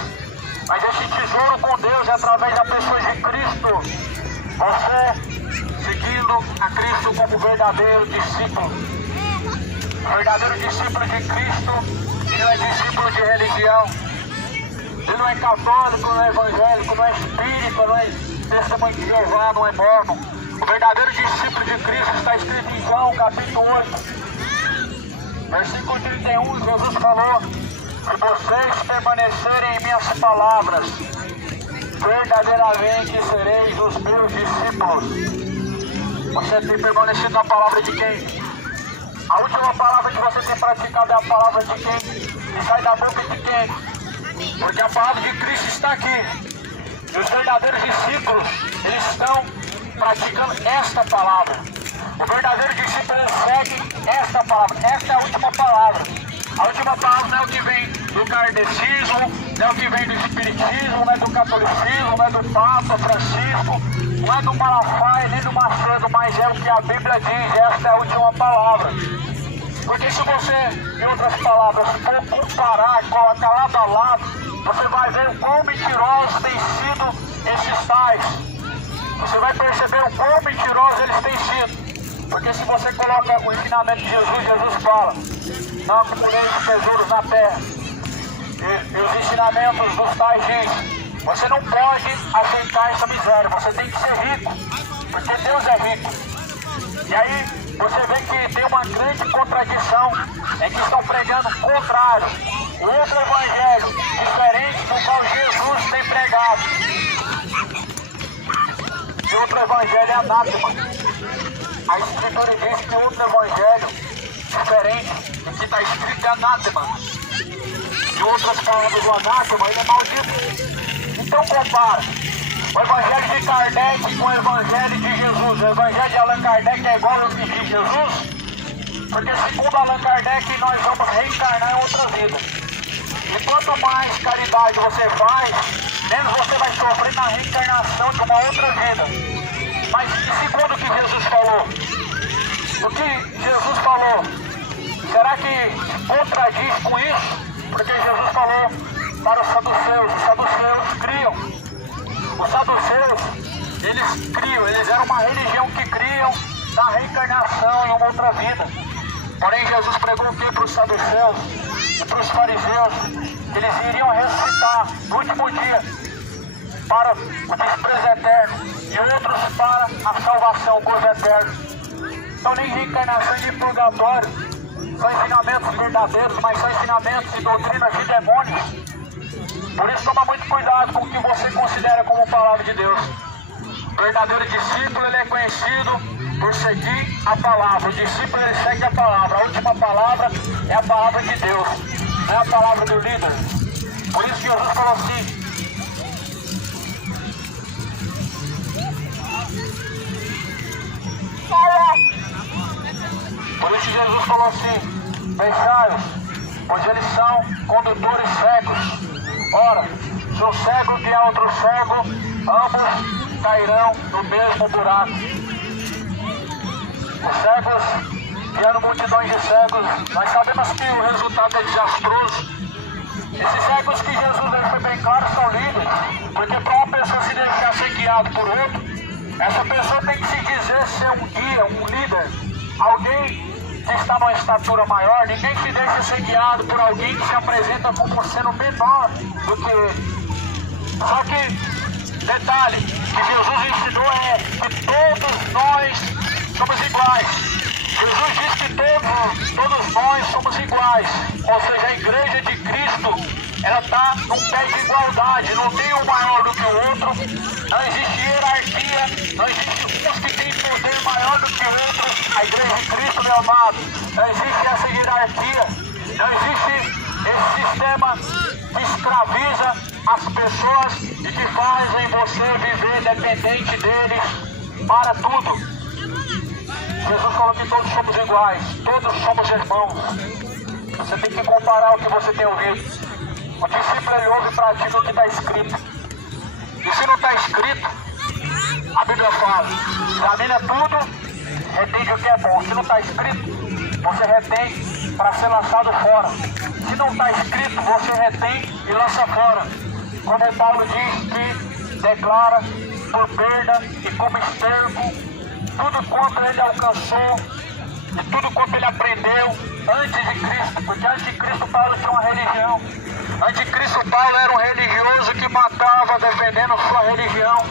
mas esse tesouro com Deus é através da pessoa de Cristo. Você seguindo a Cristo como verdadeiro discípulo. Verdadeiro discípulo de Cristo, ele não é discípulo de religião. Ele não é católico, não é evangélico, não é espírita, não é testemunho de Jeová, não é mormon. O verdadeiro discípulo de Cristo está escrito em João, capítulo 8. Versículo 31, Jesus falou, se vocês permanecerem em minhas palavras, verdadeiramente sereis os meus discípulos. Você tem permanecido na palavra de quem? A última palavra que você tem praticado é a palavra de quem? Que sai da boca de quem? Porque a palavra de Cristo está aqui. E os verdadeiros discípulos, eles estão praticando esta palavra. O verdadeiro discípulo, ele segue esta palavra. Esta é a última palavra. A última palavra não é o que vem do kardecismo, não é o que vem do espiritismo, não é do catolicismo, não é do Papa Francisco, não é do Malafaia nem do Macedo, mas é o que a Bíblia diz. Esta é a última palavra. Porque se você, em outras palavras, for comparar, colocar lado a lado, você vai ver o quão mentirosos têm sido esses tais. Você vai perceber o quão mentirosos eles têm sido. Porque se você coloca o ensinamento de Jesus, Jesus fala, não acumuleis tesouros na terra. E os ensinamentos dos tais diz, você não pode aceitar essa miséria, você tem que ser rico, porque Deus é rico. E aí você vê que tem uma grande contradição em que estão pregando o contrário. O outro evangelho, diferente do qual Jesus tem pregado. E outro evangelho é anátema. A Escritura diz que outro evangelho diferente do que está escrito é anátema. Em outras palavras, o anátema, ele é maldito. Então compara o evangelho de Kardec com o evangelho de Jesus. O evangelho de Allan Kardec é igual ao de Jesus, porque segundo Allan Kardec nós vamos reencarnar em outra vida. E quanto mais caridade você faz, menos você vai sofrer na reencarnação de uma outra vida. Mas segundo o que Jesus falou, o que Jesus falou, será que contradiz com isso? Porque Jesus falou para os saduceus criam. Os saduceus, eles criam, eles eram uma religião que criam na reencarnação em uma outra vida. Porém, Jesus pregou o que para os saduceus e para os fariseus? Que eles iriam ressuscitar no último dia para o desprezo eterno e outros para a salvação, o gozo eterno. Então, nem reencarnação nem purgatório são ensinamentos verdadeiros, mas são ensinamentos e doutrinas de demônios. Por isso, toma muito cuidado com o que você considera como palavra de Deus. O verdadeiro discípulo, ele é conhecido por seguir a palavra. O discípulo, ele segue a palavra. A última palavra é a palavra de Deus, não é a palavra do líder. Por isso que Jesus falou assim: por isso Jesus falou assim: deixai-os, pois eles são condutores cegos. Ora, se o cego guiar outro cego, ambos cairão no mesmo buraco. Os cegos guiando multidões de cegos, nós sabemos que o resultado é desastroso. Esses cegos que Jesus ele foi bem claro são líderes, porque para uma pessoa se deixar ser guiado por outro, essa pessoa tem que se dizer ser um guia, um líder, alguém que está numa estatura maior. Ninguém se deixa ser guiado por alguém que se apresenta como sendo menor do que ele. Só que, detalhe, que Jesus ensinou é que todos nós somos iguais. Jesus diz que todos nós somos iguais. Ou seja, a igreja de Cristo, ela está num pé de igualdade. Não tem um maior do que o outro. Não existe hierarquia. Não existe uns que têm poder maior do que o outro. A igreja de Cristo, meu amado, não existe essa hierarquia. Não existe esse sistema que escraviza as pessoas e que fazem você viver dependente deles para tudo. Jesus falou que todos somos iguais, todos somos irmãos. Você tem que comparar o que você tem ouvido. O discípulo, ele ouve e pratica o que está escrito. E se não está escrito, a Bíblia fala: examina tudo, retém o que é bom. Se não está escrito, você retém para ser lançado fora. Se não está escrito, você retém e lança fora. Como Paulo diz que declara por perda e como esterco tudo quanto ele alcançou e tudo quanto ele aprendeu antes de Cristo. Porque antes de Cristo, Paulo tinha uma religião. Antes de Cristo, Paulo era um religioso que matava defendendo sua religião.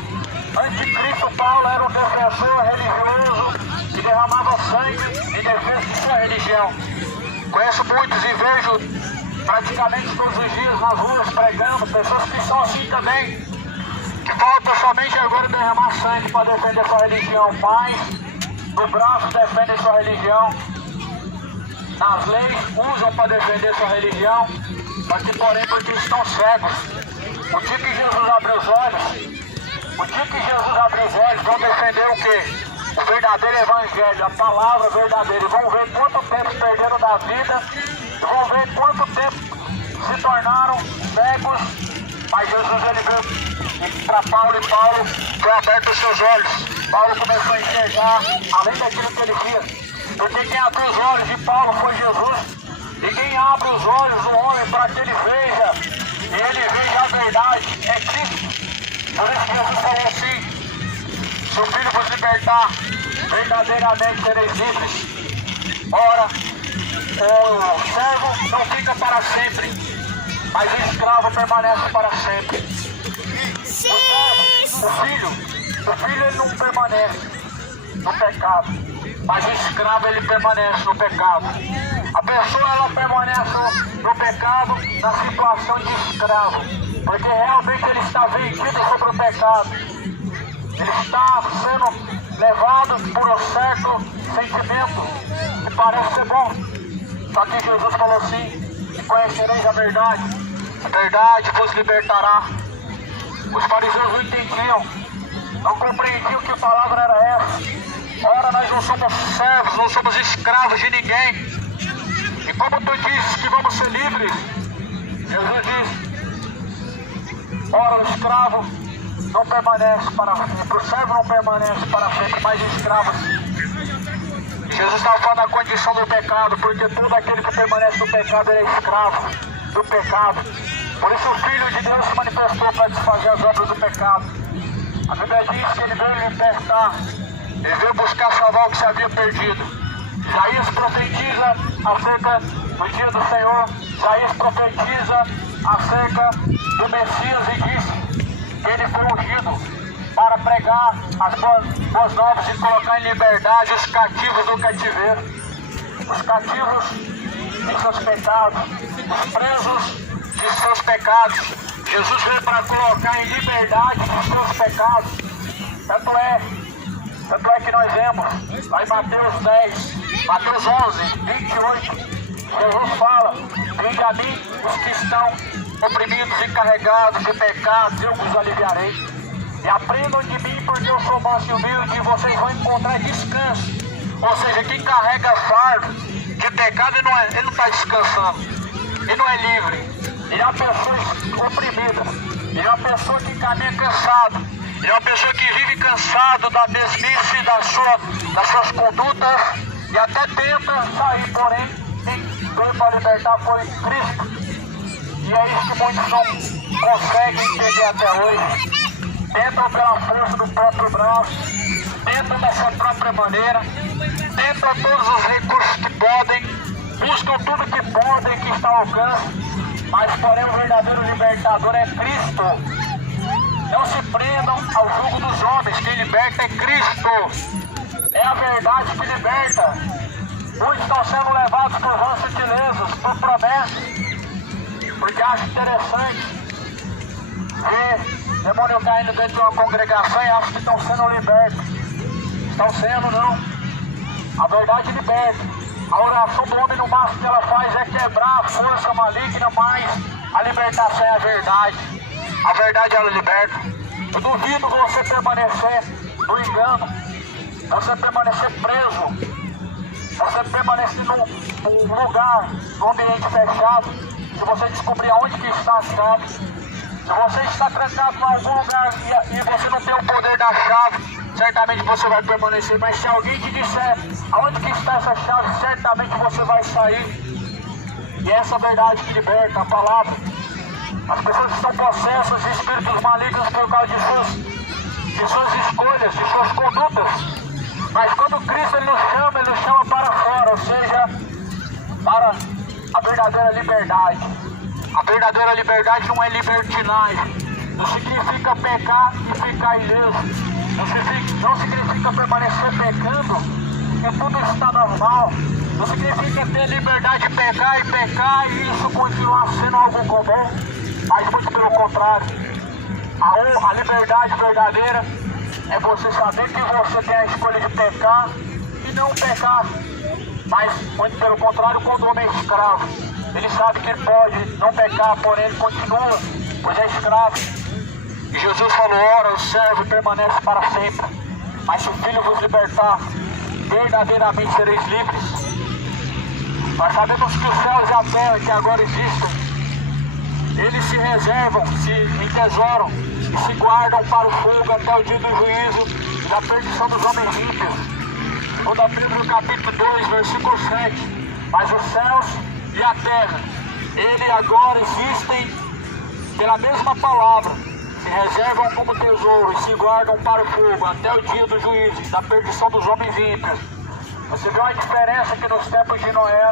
Antes de Cristo, Paulo era um defensor religioso que derramava sangue em defesa de sua religião. Conheço muitos e vejo praticamente todos os dias nas ruas pregando pessoas que são assim também, que falta somente agora derramar sangue para defender sua religião, mas no braço defendem sua religião, nas leis usam para defender sua religião, mas que porém porque estão cegos. O dia que Jesus abre os olhos, vão defender o quê? O verdadeiro evangelho, a palavra verdadeira. E vão ver quanto tempo perderam da vida, e vão ver quanto tempo se tornaram cegos. Mas Jesus, ele veio para Paulo, e Paulo foi aberto os seus olhos. Paulo começou a enxergar além daquilo que ele via. Porque quem abriu os olhos de Paulo foi Jesus. E quem abre os olhos do homem para que ele veja, e ele veja a verdade, é Cristo. Por isso que Jesus falou assim: se o Filho vos libertar, verdadeiramente sereis livres. Ora, o servo não fica para sempre, mas o escravo permanece para sempre. O filho ele não permanece no pecado, mas o escravo ele permanece no pecado. A pessoa ela permanece no pecado na situação de escravo, porque realmente ele está vendido sobre o pecado. Ele está sendo levado por um certo sentimento que parece ser bom. Só que Jesus falou assim: conhecereis a verdade vos libertará. Os fariseus não entendiam, não compreendiam que palavra era essa. Ora, nós não somos servos, não somos escravos de ninguém. E como tu dizes que vamos ser livres, Jesus diz: ora, o escravo não permanece para sempre, o servo não permanece para sempre, mas o escravo sim. Jesus estava falando da condição do pecado, porque todo aquele que permanece no pecado é escravo do pecado. Por isso o Filho de Deus se manifestou para desfazer as obras do pecado. A Bíblia diz que ele veio libertar, ele veio buscar salvar o que se havia perdido. Isaías profetiza acerca do dia do Senhor, Isaías profetiza acerca do Messias e diz que ele foi ungido para pregar as boas novas e colocar em liberdade os cativos do cativeiro, os cativos de seus pecados, os presos de seus pecados. Jesus veio para colocar em liberdade os seus pecados. Tanto é que nós vemos lá em Mateus 10, Mateus 11, 28, Jesus fala: vinde a mim os que estão oprimidos e carregados de pecados, eu vos aliviarei. E aprendam de mim, porque eu sou manso e humilde, e vocês vão encontrar descanso. Ou seja, quem carrega fardo de pecado, ele não está descansando, ele não é livre. Ele é uma pessoa oprimida, ele é uma pessoa que caminha cansado, ele é uma pessoa que vive cansado da mesmice das suas condutas e até tenta sair, porém, quem veio para libertar foi Cristo. E é isso que muitos não conseguem entender até hoje. Tentam pela força do próprio braço, tentam da sua própria maneira, tentam todos os recursos que podem, buscam tudo que podem, que está ao alcance, mas porém o verdadeiro libertador é Cristo. Não se prendam ao jugo dos homens, quem liberta é Cristo. É a verdade que liberta. Muitos estão sendo levados por vãs sutilezas, por promessas, porque acho interessante ver demônio caindo dentro de uma congregação e acham que estão sendo libertos. Estão sendo, não. A verdade liberta. A oração do homem, no máximo que ela faz é quebrar a força maligna, mas a libertação é a verdade. A verdade ela liberta. Eu duvido você permanecer no engano, você permanecer preso, você permanecer num lugar, num ambiente fechado, se você descobrir aonde que está a chave. Se você está trancado em algum lugar e você não tem o poder da chave, certamente você vai permanecer. Mas se alguém te disser aonde que está essa chave, certamente você vai sair. E essa verdade que liberta, a palavra. As pessoas estão possessas de espíritos malignos por causa de suas escolhas, de suas condutas. Mas quando Cristo ele nos chama para fora, ou seja, para a verdadeira liberdade. A verdadeira liberdade não é libertinagem, não significa pecar e ficar ileso, não significa permanecer pecando, porque tudo está normal, não significa ter liberdade de pecar e isso continuar sendo algo comum, mas muito pelo contrário. A liberdade verdadeira é você saber que você tem a escolha de pecar e não pecar, mas muito pelo contrário, quando o homem é escravo, ele sabe que ele pode não pecar, porém ele continua, pois é escravo. E Jesus falou: ora, o servo permanece para sempre, mas se o Filho vos libertar, verdadeiramente sereis livres. Nós sabemos que os céus e a terra que agora existem, eles se reservam, se entesouram e se guardam para o fogo até o dia do juízo e da perdição dos homens ímpios. Segundo Pedro capítulo 2, versículo 7. Mas os céus e a terra, ele agora existem pela mesma palavra, se reservam como tesouro e se guardam para o fogo até o dia do juízo e da perdição dos homens ímpios. Você vê uma diferença que nos tempos de Noé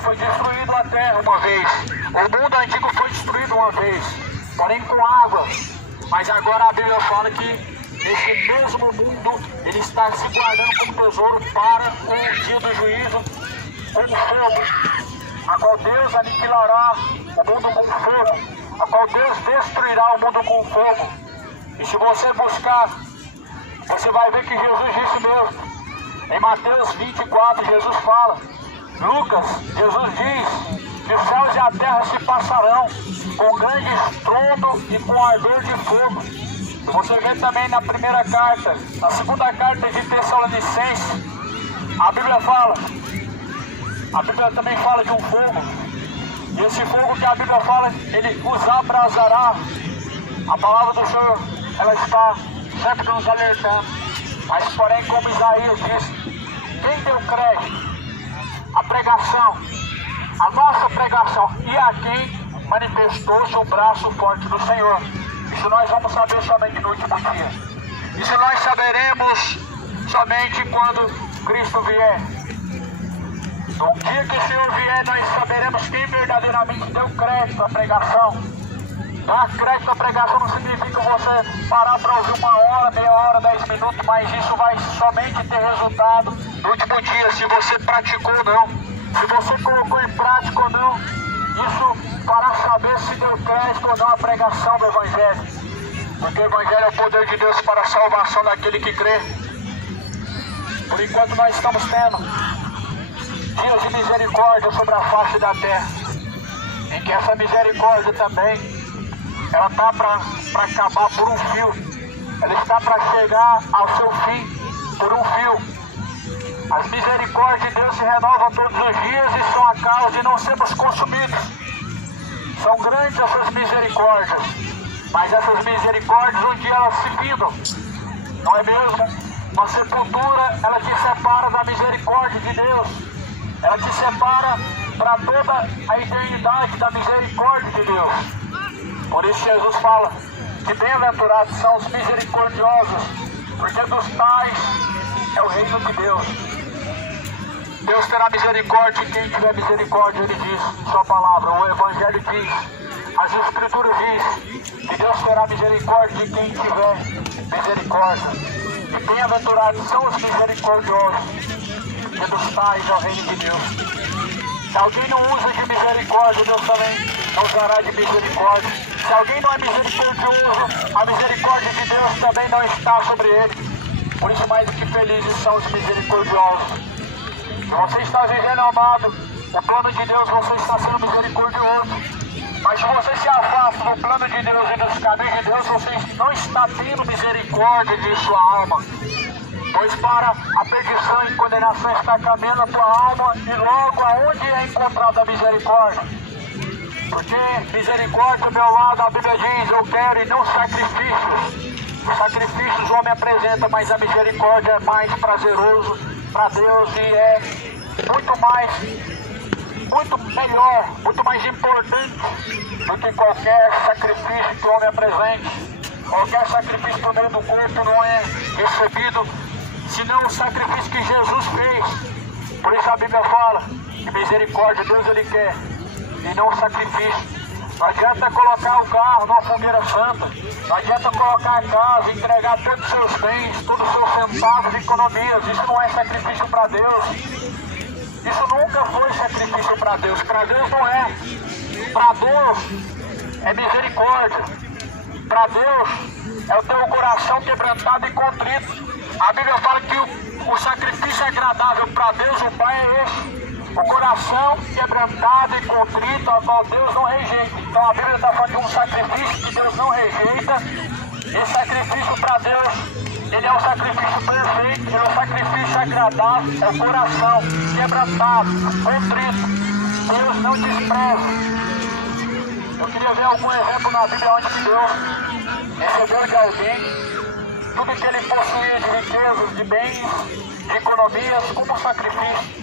foi destruído a terra uma vez, o mundo antigo foi destruído uma vez, porém com água, mas agora a Bíblia fala que esse mesmo mundo ele está se guardando como tesouro para o dia do juízo, como fogo, a qual Deus aniquilará o mundo com fogo, a qual Deus destruirá o mundo com fogo. E se você buscar, você vai ver que Jesus disse mesmo. Em Mateus 24, Jesus fala. Lucas, Jesus diz que os céus e a terra se passarão com grande estrondo e com ardor de fogo. E você vê também na primeira carta, na segunda carta de Tessalonicenses, a Bíblia também fala de um fogo. E esse fogo que a Bíblia fala, ele os abrasará. A palavra do Senhor, ela está sempre nos alertando. Mas porém, como Isaías disse, quem deu crédito à pregação, a nossa pregação, e a quem manifestou-se o braço forte do Senhor. Isso nós vamos saber somente no último dia. Isso nós saberemos somente quando Cristo vier. No dia que o Senhor vier, nós saberemos quem verdadeiramente deu crédito à pregação. Dar crédito à pregação não significa você parar para ouvir 1 hora, meia hora, 10 minutos, mas isso vai somente ter resultado no último dia, se você praticou ou não. Se você colocou em prática ou não, isso fará saber se deu crédito ou não à pregação do Evangelho. Porque o Evangelho é o poder de Deus para a salvação daquele que crê. Por enquanto nós estamos tendo dias de misericórdia sobre a face da terra, em que essa misericórdia também ela está para acabar por um fio. Ela está para chegar ao seu fim por um fio. As misericórdias de Deus se renovam todos os dias e são a causa de não sermos consumidos. São grandes essas misericórdias, mas essas misericórdias um dia elas se findam. Não é mesmo? Uma sepultura, ela te separa da misericórdia de Deus. Ela te separa para toda a eternidade da misericórdia de Deus. Por isso Jesus fala que bem-aventurados são os misericordiosos, porque dos tais é o reino de Deus. Deus terá misericórdia de quem tiver misericórdia, ele diz, sua palavra, o Evangelho diz, as Escrituras diz, que Deus terá misericórdia de quem tiver misericórdia. E bem-aventurados são os misericordiosos, porque dos tais é o reino de Deus. Se alguém não usa de misericórdia, Deus também não usará de misericórdia. Se alguém não é misericordioso, a misericórdia de Deus também não está sobre ele. Por isso, mais do que felizes são os misericordiosos. Se você está vivendo, amado, o plano de Deus, você está sendo misericordioso. Mas se você se afasta do plano de Deus e dos caminhos de Deus, você não está tendo misericórdia de sua alma. Pois para a perdição e condenação está caminhando a tua alma, e logo aonde é encontrada a misericórdia? Porque misericórdia, meu lado, a Bíblia diz, eu quero e não sacrifícios. Os sacrifícios o homem apresenta, mas a misericórdia é mais prazeroso para Deus e é muito melhor, muito mais importante do que qualquer sacrifício que o homem apresente. Qualquer sacrifício por meio do corpo não é recebido, senão o sacrifício que Jesus fez. Por isso a Bíblia fala que misericórdia Deus ele quer, e não sacrifício. Não adianta colocar o carro numa fogueira santa, não adianta colocar a casa, entregar todos os seus bens, todos os seus centavos e economias. Isso não é sacrifício para Deus. Isso nunca foi sacrifício para Deus. Para Deus não é. Para Deus é misericórdia. Para Deus é o teu coração quebrantado e contrito. A Bíblia fala que o sacrifício agradável para Deus, o Pai, é esse. O coração quebrantado e contrito, a qual Deus não rejeita. Então a Bíblia está falando de um sacrifício que Deus não rejeita. Esse sacrifício para Deus, ele é um sacrifício perfeito, ele é um sacrifício agradável, é o coração quebrantado, contrito. Deus não despreza. Eu queria ver algum exemplo na Bíblia onde que Deus recebeu de alguém tudo que ele possuía de riquezas, de bens, de economias, como sacrifício.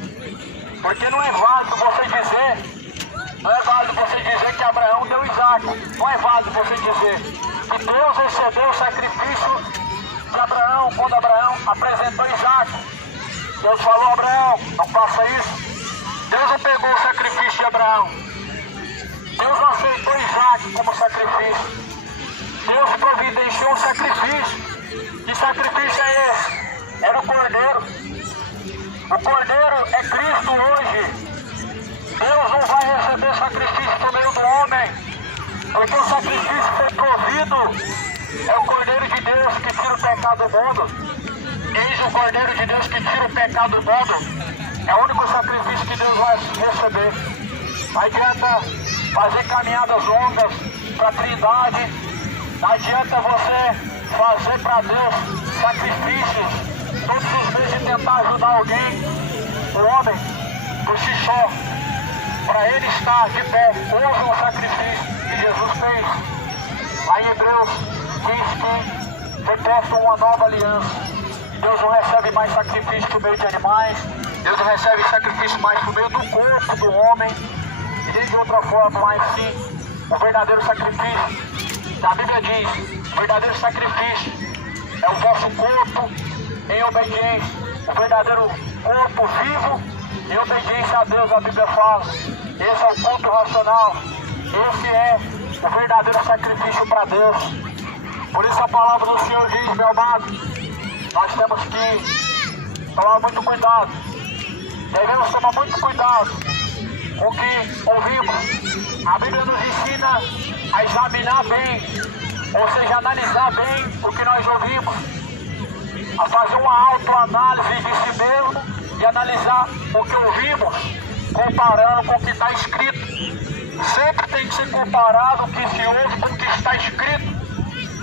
Porque não é válido você dizer que Abraão deu Isaac. Não é válido você dizer que Deus recebeu o sacrifício de Abraão quando Abraão apresentou Isaac. Deus falou a Abraão, não faça isso. Deus não pegou o sacrifício de Abraão. Deus não aceitou Isaac como sacrifício. Deus providenciou um sacrifício. Que sacrifício é esse? Era o Cordeiro. O Cordeiro é Cristo hoje. Deus não vai receber sacrifício por meio do homem, porque o sacrifício foi provido. É o Cordeiro de Deus que tira o pecado do mundo. Eis o Cordeiro de Deus que tira o pecado do mundo. É o único sacrifício que Deus vai receber. Não adianta fazer caminhadas longas para a Trindade. Não adianta você fazer para Deus sacrifícios todos os meses e tentar ajudar alguém, o homem, por si só, para ele estar de pé. Houve um sacrifício que Jesus fez. Lá em Hebreus diz que foi posta uma nova aliança. Deus não recebe mais sacrifício por meio de animais. Deus não recebe sacrifício mais por meio do corpo do homem. E de outra forma, mas sim, o verdadeiro sacrifício. A Bíblia diz, o verdadeiro sacrifício é o vosso corpo em obediência. O verdadeiro corpo vivo em obediência a Deus, a Bíblia fala. Esse é o culto racional. Esse é o verdadeiro sacrifício para Deus. Por isso a palavra do Senhor diz, meu amado, nós temos que tomar muito cuidado. Devemos tomar muito cuidado com o que ouvimos. A Bíblia nos ensina a examinar bem, ou seja, analisar bem o que nós ouvimos, a fazer uma autoanálise de si mesmo e analisar o que ouvimos, comparando com o que está escrito. Sempre tem que ser comparado o que se ouve com o que está escrito,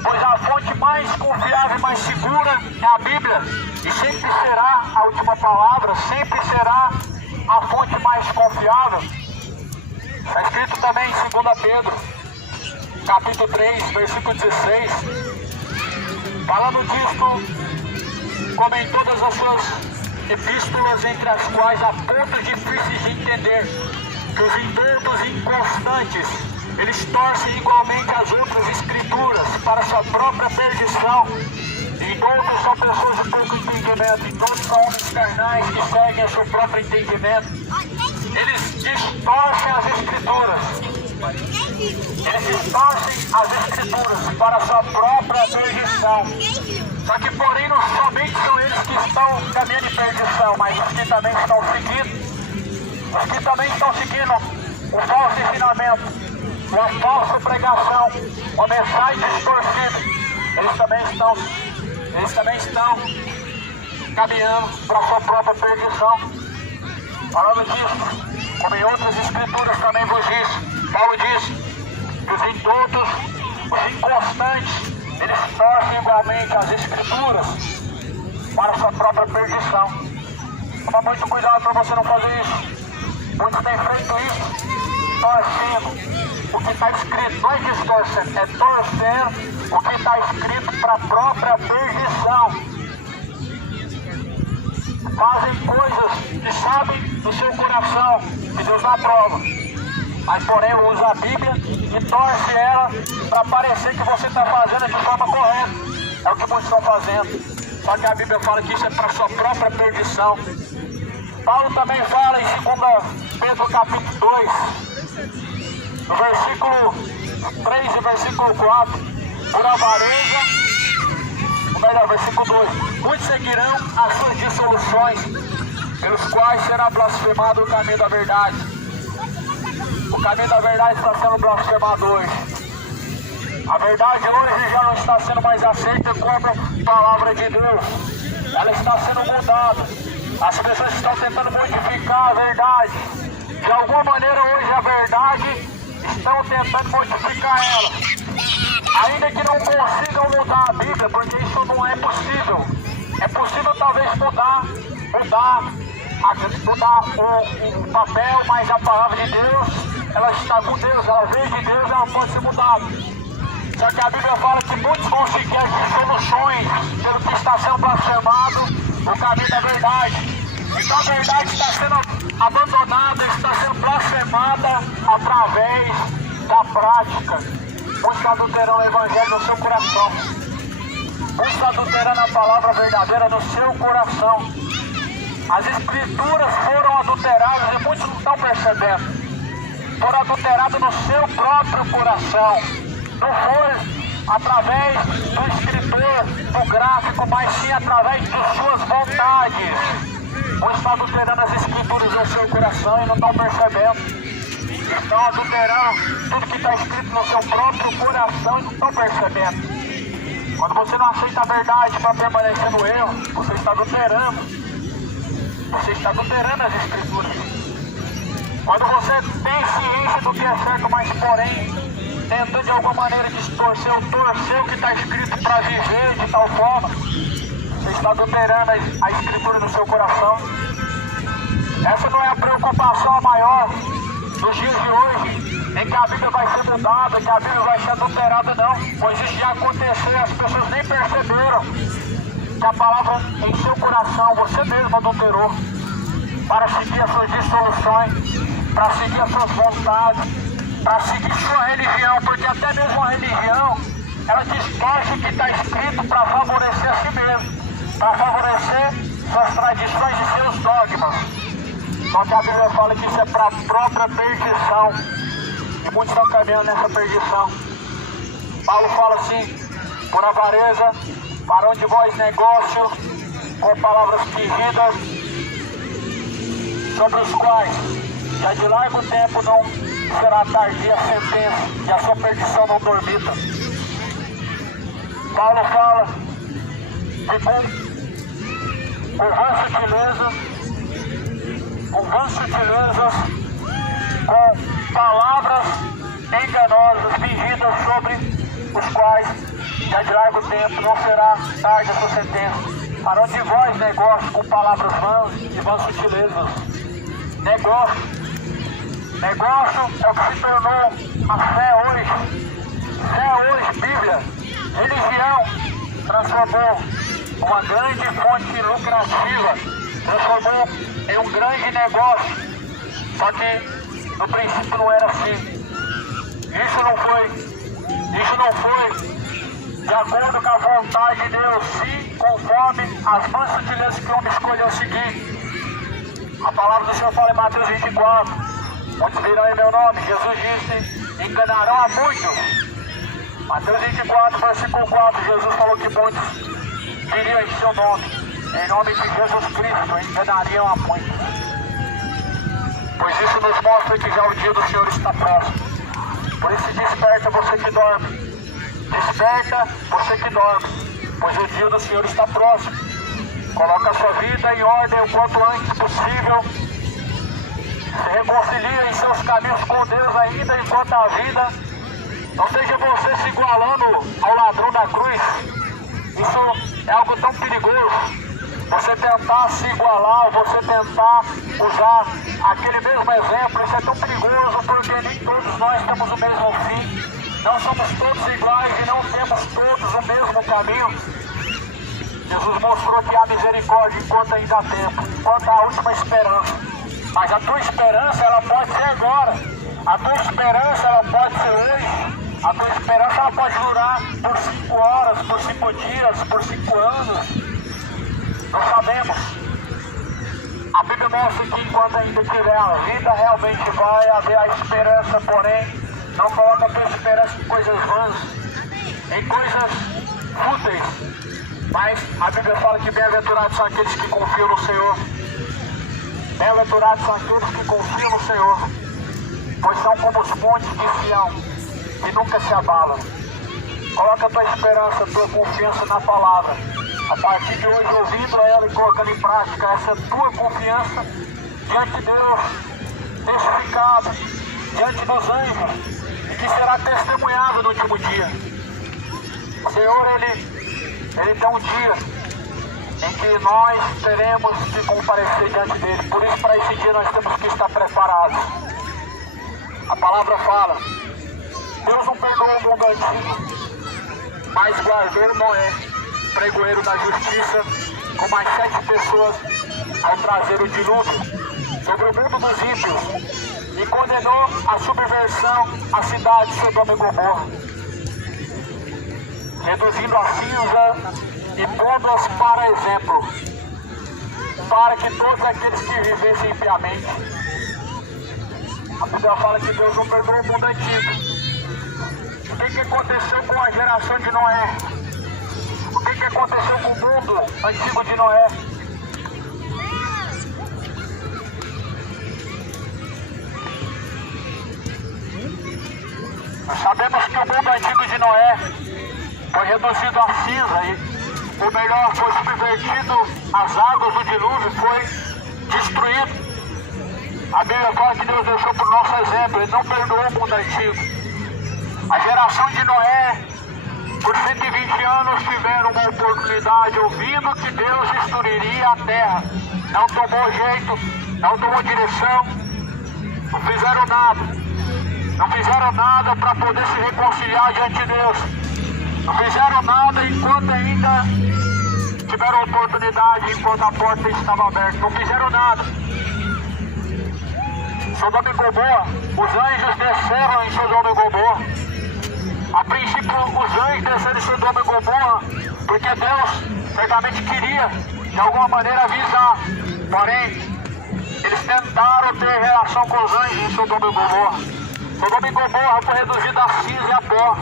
pois a fonte mais confiável e mais segura é a Bíblia, e sempre será a última palavra, sempre será a fonte mais confiável. Está escrito também em 2 Pedro, capítulo 3, versículo 16, falando disto, como em todas as suas epístolas, entre as quais há pontos difíceis de entender, que os indultos inconstantes, eles torcem igualmente as outras escrituras para sua própria perdição. Indultos são pessoas de pouco entendimento, indultos são homens carnais que seguem o seu próprio entendimento. Eles distorcem as escrituras. Eles distorcem as escrituras para sua própria perdição. Só que, porém, não somente são eles que estão caminhando em perdição, mas os que também estão seguindo. Os que também estão seguindo o falso ensinamento, a falsa pregação, a mensagem distorcida, eles também estão caminhando para a sua própria perdição. Falando disso, como em outras escrituras também vos diz, Paulo diz que os indultos, os inconstantes, eles torcem igualmente as escrituras para a sua própria perdição. Toma muito cuidado para você não fazer isso. Muitos têm feito isso, torcendo o que está escrito, não é distorcendo, é torcendo o que está escrito para a própria perdição. Fazem coisas que sabem do seu coração, que Deus não aprova, mas porém usa a Bíblia e torce ela para parecer que você está fazendo de forma correta. É o que muitos estão fazendo, só que a Bíblia fala que isso é para a sua própria perdição. Paulo também fala em 2 Pedro capítulo 2, no versículo 3 e versículo 4, por avareza, versículo 2, muitos seguirão as suas dissoluções, pelos quais será blasfemado o caminho da verdade. O caminho da verdade está sendo blasfemado hoje. A verdade hoje já não está sendo mais aceita como palavra de Deus. Ela está sendo mudada. As pessoas estão tentando modificar a verdade. De alguma maneira hoje a verdade estão tentando modificar ela. Ainda que não consigam mudar a Bíblia, porque isso não é possível. É possível talvez mudar o papel, mas a palavra de Deus, ela está com Deus, ela veio de Deus, ela pode ser mudada. Só que a Bíblia fala que muitos vão seguir as soluções pelo que está sendo blasfemado, o caminho da verdade. Então a verdade está sendo abandonada, está sendo blasfemada através da prática. Muitos adulterando o Evangelho no seu coração. Muitos adulterando a palavra verdadeira no seu coração. As escrituras foram adulteradas e muitos não estão percebendo. Foram adulteradas no seu próprio coração. Não foi através do escritor, do gráfico, mas sim através de suas vontades. Muitos estão adulterando as escrituras no seu coração e não estão percebendo. Estão adulterando tudo que está escrito no seu próprio coração e não estão percebendo. Quando você não aceita a verdade para permanecer no erro, você está adulterando. Você está adulterando as escrituras. Quando você tem ciência do que é certo, mas porém tenta de alguma maneira distorcer ou torcer o que está escrito para viver de tal forma, você está adulterando a escritura do seu coração. Essa não é a preocupação maior nos dias de hoje, em que a Bíblia vai ser mudada, que a Bíblia vai ser adulterada, não. Pois isso já aconteceu, as pessoas nem perceberam. que a palavra em seu coração você mesmo adulterou para seguir as suas dissoluções, para seguir as suas vontades, para seguir sua religião, porque até mesmo a religião, ela distorce o que está escrito para favorecer a si mesmo, para favorecer suas tradições e seus dogmas. Só que a Bíblia fala que isso é para a própria perdição, e muitos estão caminhando nessa perdição. Paulo fala assim, por avareza, farão de vós negócio com palavras fingidas, sobre os quais já de largo tempo não será tardia a sentença e a sua perdição não dormita. Paulo fala de com vãs sutilezas, com palavras enganosas, fingidas, sobre os quais já de largo tempo não será tarde a sua sentença. Farão de vós negócio com palavras vãs e vãs sutilezas. Negócio é o que se tornou a fé hoje. Fé hoje, Bíblia, religião, transformou uma grande fonte lucrativa, transformou em um grande negócio. Só que no princípio não era assim. Isso não foi de acordo com a vontade de Deus, sim, conforme as vãs sutilezas que o homem escolheu seguir. A palavra do Senhor fala em Mateus 24, muitos virão em meu nome. Jesus disse, enganarão a muitos. Mateus 24, versículo 4, Jesus falou que muitos viriam em seu nome, em nome de Jesus Cristo, enganariam a muitos. Pois isso nos mostra que já o dia do Senhor está próximo. Por isso desperta você que dorme. Desperta você que dorme, pois o dia do Senhor está próximo. Coloca a sua vida em ordem o quanto antes possível. Se reconcilia em seus caminhos com Deus ainda enquanto a vida. Não seja você se igualando ao ladrão da cruz. Isso é algo tão perigoso. Você tentar se igualar, você tentar usar aquele mesmo exemplo, isso é tão perigoso porque nem todos nós temos o mesmo fim. Não somos todos iguais e não temos todos o mesmo caminho. Jesus mostrou que há misericórdia enquanto ainda há tempo, enquanto há a última esperança. Mas a tua esperança, ela pode ser agora. A tua esperança, ela pode ser hoje. A tua esperança, ela pode durar por 5 horas, por 5 dias, por 5 anos. Não sabemos. A Bíblia mostra que enquanto ainda tiver a vida, realmente vai haver a esperança, porém, não coloca a tua esperança em coisas vãs, em coisas fúteis. Mas a Bíblia fala que bem-aventurados são aqueles que confiam no Senhor. Bem-aventurados são aqueles que confiam no Senhor, pois são como os montes de Sião, que nunca se abalam. Coloca a tua esperança, a tua confiança na palavra. A partir de hoje, ouvindo ela e colocando em prática essa tua confiança diante de Deus, testificado diante dos anjos, e que será testemunhado no último dia. O Senhor, Ele tem um dia em que nós teremos que comparecer diante dele. Por isso, para esse dia, nós temos que estar preparados. A palavra fala, Deus não perdoou o mundo antigo, mas guardou Noé, pregoeiro da justiça, com mais 7 pessoas, ao trazer o dilúvio sobre o mundo dos ímpios, e condenou a subversão à cidade de Sodoma e Gomorra, reduzindo a cinza e pondo-as para exemplo, para que todos aqueles que vivessem impiamente. A Bíblia fala que Deus não perdoou o mundo antigo. O que aconteceu com a geração de Noé? O que aconteceu com o mundo antigo de Noé? Nós sabemos que o mundo antigo de Noé foi reduzido a cinza e, ou melhor, foi subvertido, as águas do dilúvio foi destruído. A Bíblia fala que Deus deixou por nosso exemplo, Ele não perdoou o mundo antigo. A geração de Noé, por 120 anos, tiveram uma oportunidade, ouvindo que Deus destruiria a terra. Não tomou jeito, não tomou direção, não fizeram nada. Não fizeram nada para poder se reconciliar diante de Deus. Não fizeram nada enquanto ainda tiveram oportunidade enquanto a porta estava aberta, não fizeram nada. Sodoma e Gomorra, os anjos desceram em Sodoma e Gomorra. A princípio, os anjos desceram em Sodoma e Gomorra porque Deus certamente queria, de alguma maneira, avisar. Porém, eles tentaram ter relação com os anjos em Sodoma e Gomorra. Sodoma e Gomorra foi reduzida a cinza e a pó.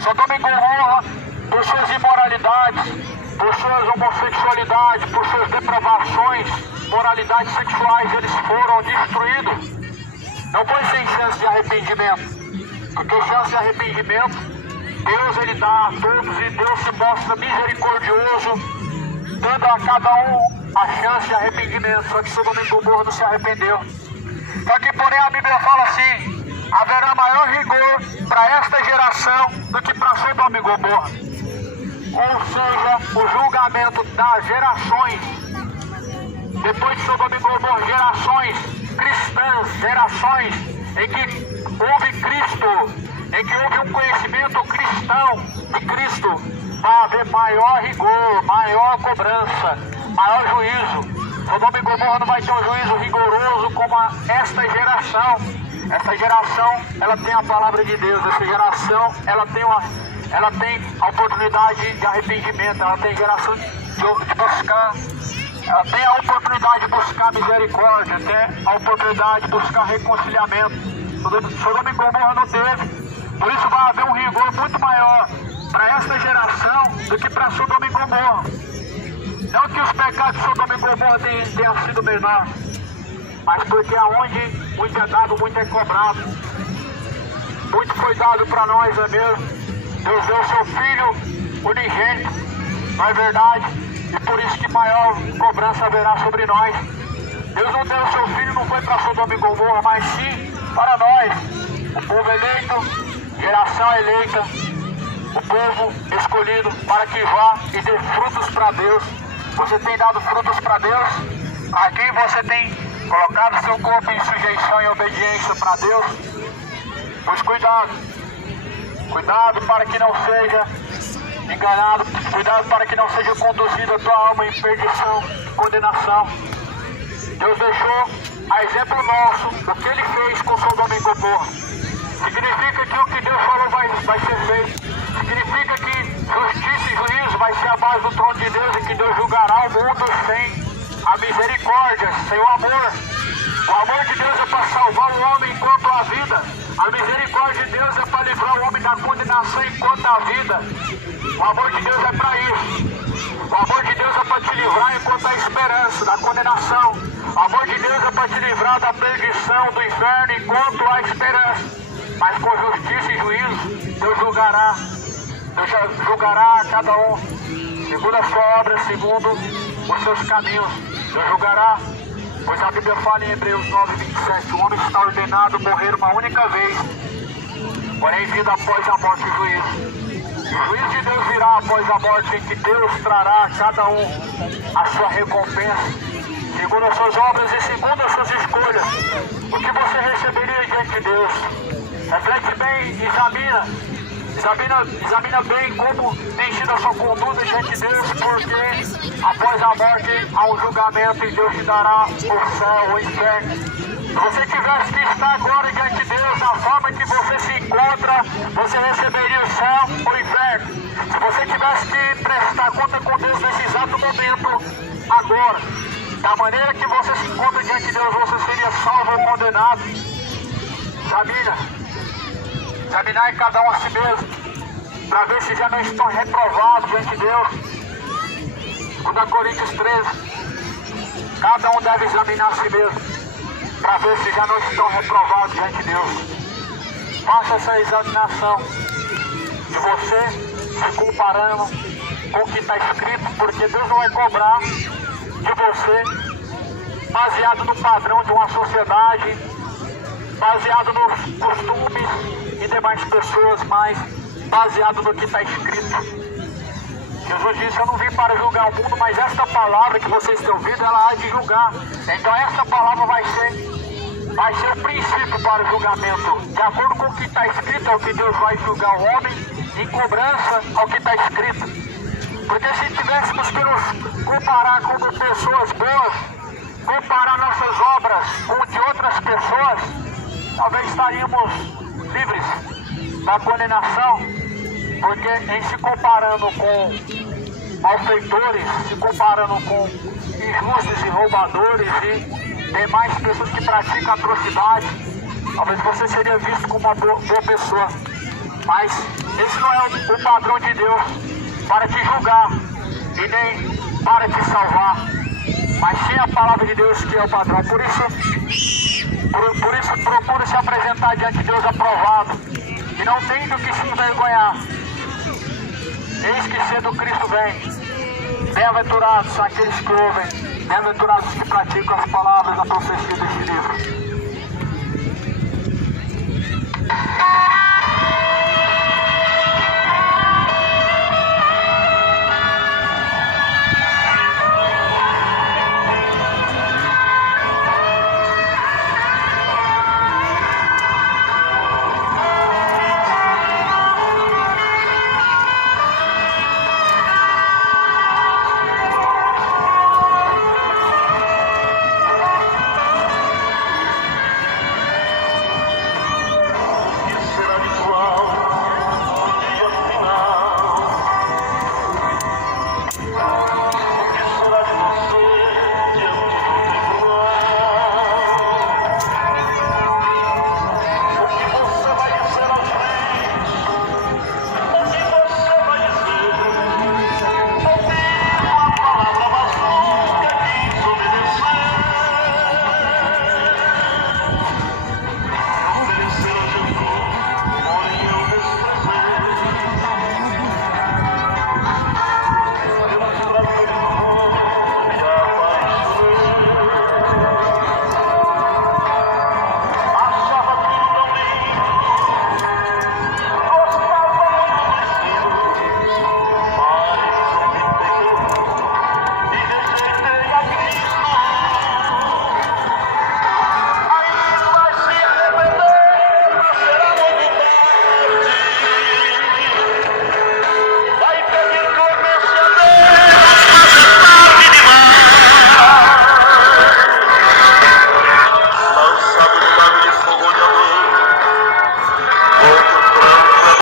Sodoma e Gomorra, por suas imoralidades, por suas homossexualidades, por suas depravações, moralidades sexuais, eles foram destruídos. Não foi sem chance de arrependimento, porque chance de arrependimento, Deus ele dá a todos e Deus se mostra misericordioso, dando a cada um a chance de arrependimento. Só que Sodoma e Gomorra não se arrependeu. Só que porém a Bíblia fala assim: haverá maior rigor para esta geração do que para Sodoma e Gomorra. Ou seja, o julgamento das gerações, depois de Sodoma e Gomorra, gerações cristãs, gerações em que houve Cristo, em que houve um conhecimento cristão de Cristo, vai haver maior rigor, maior cobrança, maior juízo. Sodoma e Gomorra não vai ter um juízo rigoroso como esta geração. Essa geração, ela tem a palavra de Deus. Essa geração, ela tem a oportunidade de arrependimento. Ela tem geração de buscar. Ela tem a oportunidade de buscar misericórdia, tem a oportunidade de buscar reconciliamento. Sodoma e Gomorra não teve. Por isso vai haver um rigor muito maior para esta geração do que para Sodoma e Gomorra. Não que os pecados de Sodoma e Gomorra tenham sido menores, mas porque aonde muito é dado, muito é cobrado. Muito foi dado para nós, não é mesmo? Deus deu seu Filho unigênito, não é verdade? E por isso que maior cobrança haverá sobre nós. Deus não deu seu Filho, não foi para Sodoma e Gomorra, mas sim para nós, o povo eleito, geração eleita, o povo escolhido, para que vá e dê frutos para Deus. Você tem dado frutos para Deus? A quem você tem colocado seu corpo em sujeição e obediência para Deus? Pois cuidado, cuidado para que não seja enganado, cuidado para que não seja conduzida a tua alma em perdição, condenação. Deus deixou a exemplo nosso o que Ele fez com Sodoma e Gomorra. Significa que o que Deus falou vai ser feito. Significa que justiça e juízo vai ser a base do trono de Deus, e que Deus julgará o mundo sem a misericórdia, sem o amor. O amor de Deus é para salvar o homem enquanto há vida. A misericórdia de Deus é para livrar o homem da condenação enquanto há vida. O amor de Deus é para isso. O amor de Deus é para te livrar enquanto há esperança da condenação. O amor de Deus é para te livrar da perdição, do inferno, enquanto há esperança. Mas com justiça e juízo, Deus julgará. Deus julgará a cada um segundo a sua obra, segundo os seus caminhos. Deus julgará, pois a Bíblia fala em Hebreus 9:27, o homem está ordenado morrer uma única vez, porém vida após a morte e juízo. O juízo de Deus virá após a morte, em que Deus trará a cada um a sua recompensa, segundo as suas obras e segundo as suas escolhas. O que você receberia diante de Deus? Reflete bem, examina bem como tem sido a sua conduta diante de Deus, porque após a morte há um julgamento e Deus te dará o céu, o inferno. Se você tivesse que estar agora diante de Deus, na forma que você se encontra, você receberia o céu ou o inferno. Se você tivesse que prestar conta com Deus nesse exato momento, agora, da maneira que você se encontra diante de Deus, você seria salvo ou condenado. Examinar em cada um a si mesmo, para ver se já não estão reprovados diante de Deus. 2 Coríntios 13, cada um deve examinar a si mesmo, para ver se já não estão reprovados diante de Deus. Faça essa examinação de você, se comparando com o que está escrito, porque Deus não vai cobrar de você baseado no padrão de uma sociedade, baseado nos costumes e demais pessoas, mas baseado no que está escrito. Jesus disse: eu não vim para julgar o mundo, mas esta palavra que vocês estão ouvindo, ela há de julgar. Então essa palavra vai ser o princípio para o julgamento. De acordo com o que está escrito, é o que Deus vai julgar o homem, em cobrança ao que está escrito. Porque se tivéssemos que nos comparar como pessoas boas, comparar nossas obras com de outras pessoas, talvez estaríamos livres da condenação, porque em se comparando com malfeitores, se comparando com injustos e roubadores e demais pessoas que praticam atrocidade, talvez você seria visto como uma boa pessoa. Mas esse não é o padrão de Deus para te julgar e nem para te salvar, mas sim a palavra de Deus que é o padrão. Por isso procura se apresentar diante de Deus aprovado e não tem do que se envergonhar. Eis que cedo Cristo vem. Bem-aventurados são aqueles que ouvem, bem-aventurados que praticam as palavras da profecia deste livro.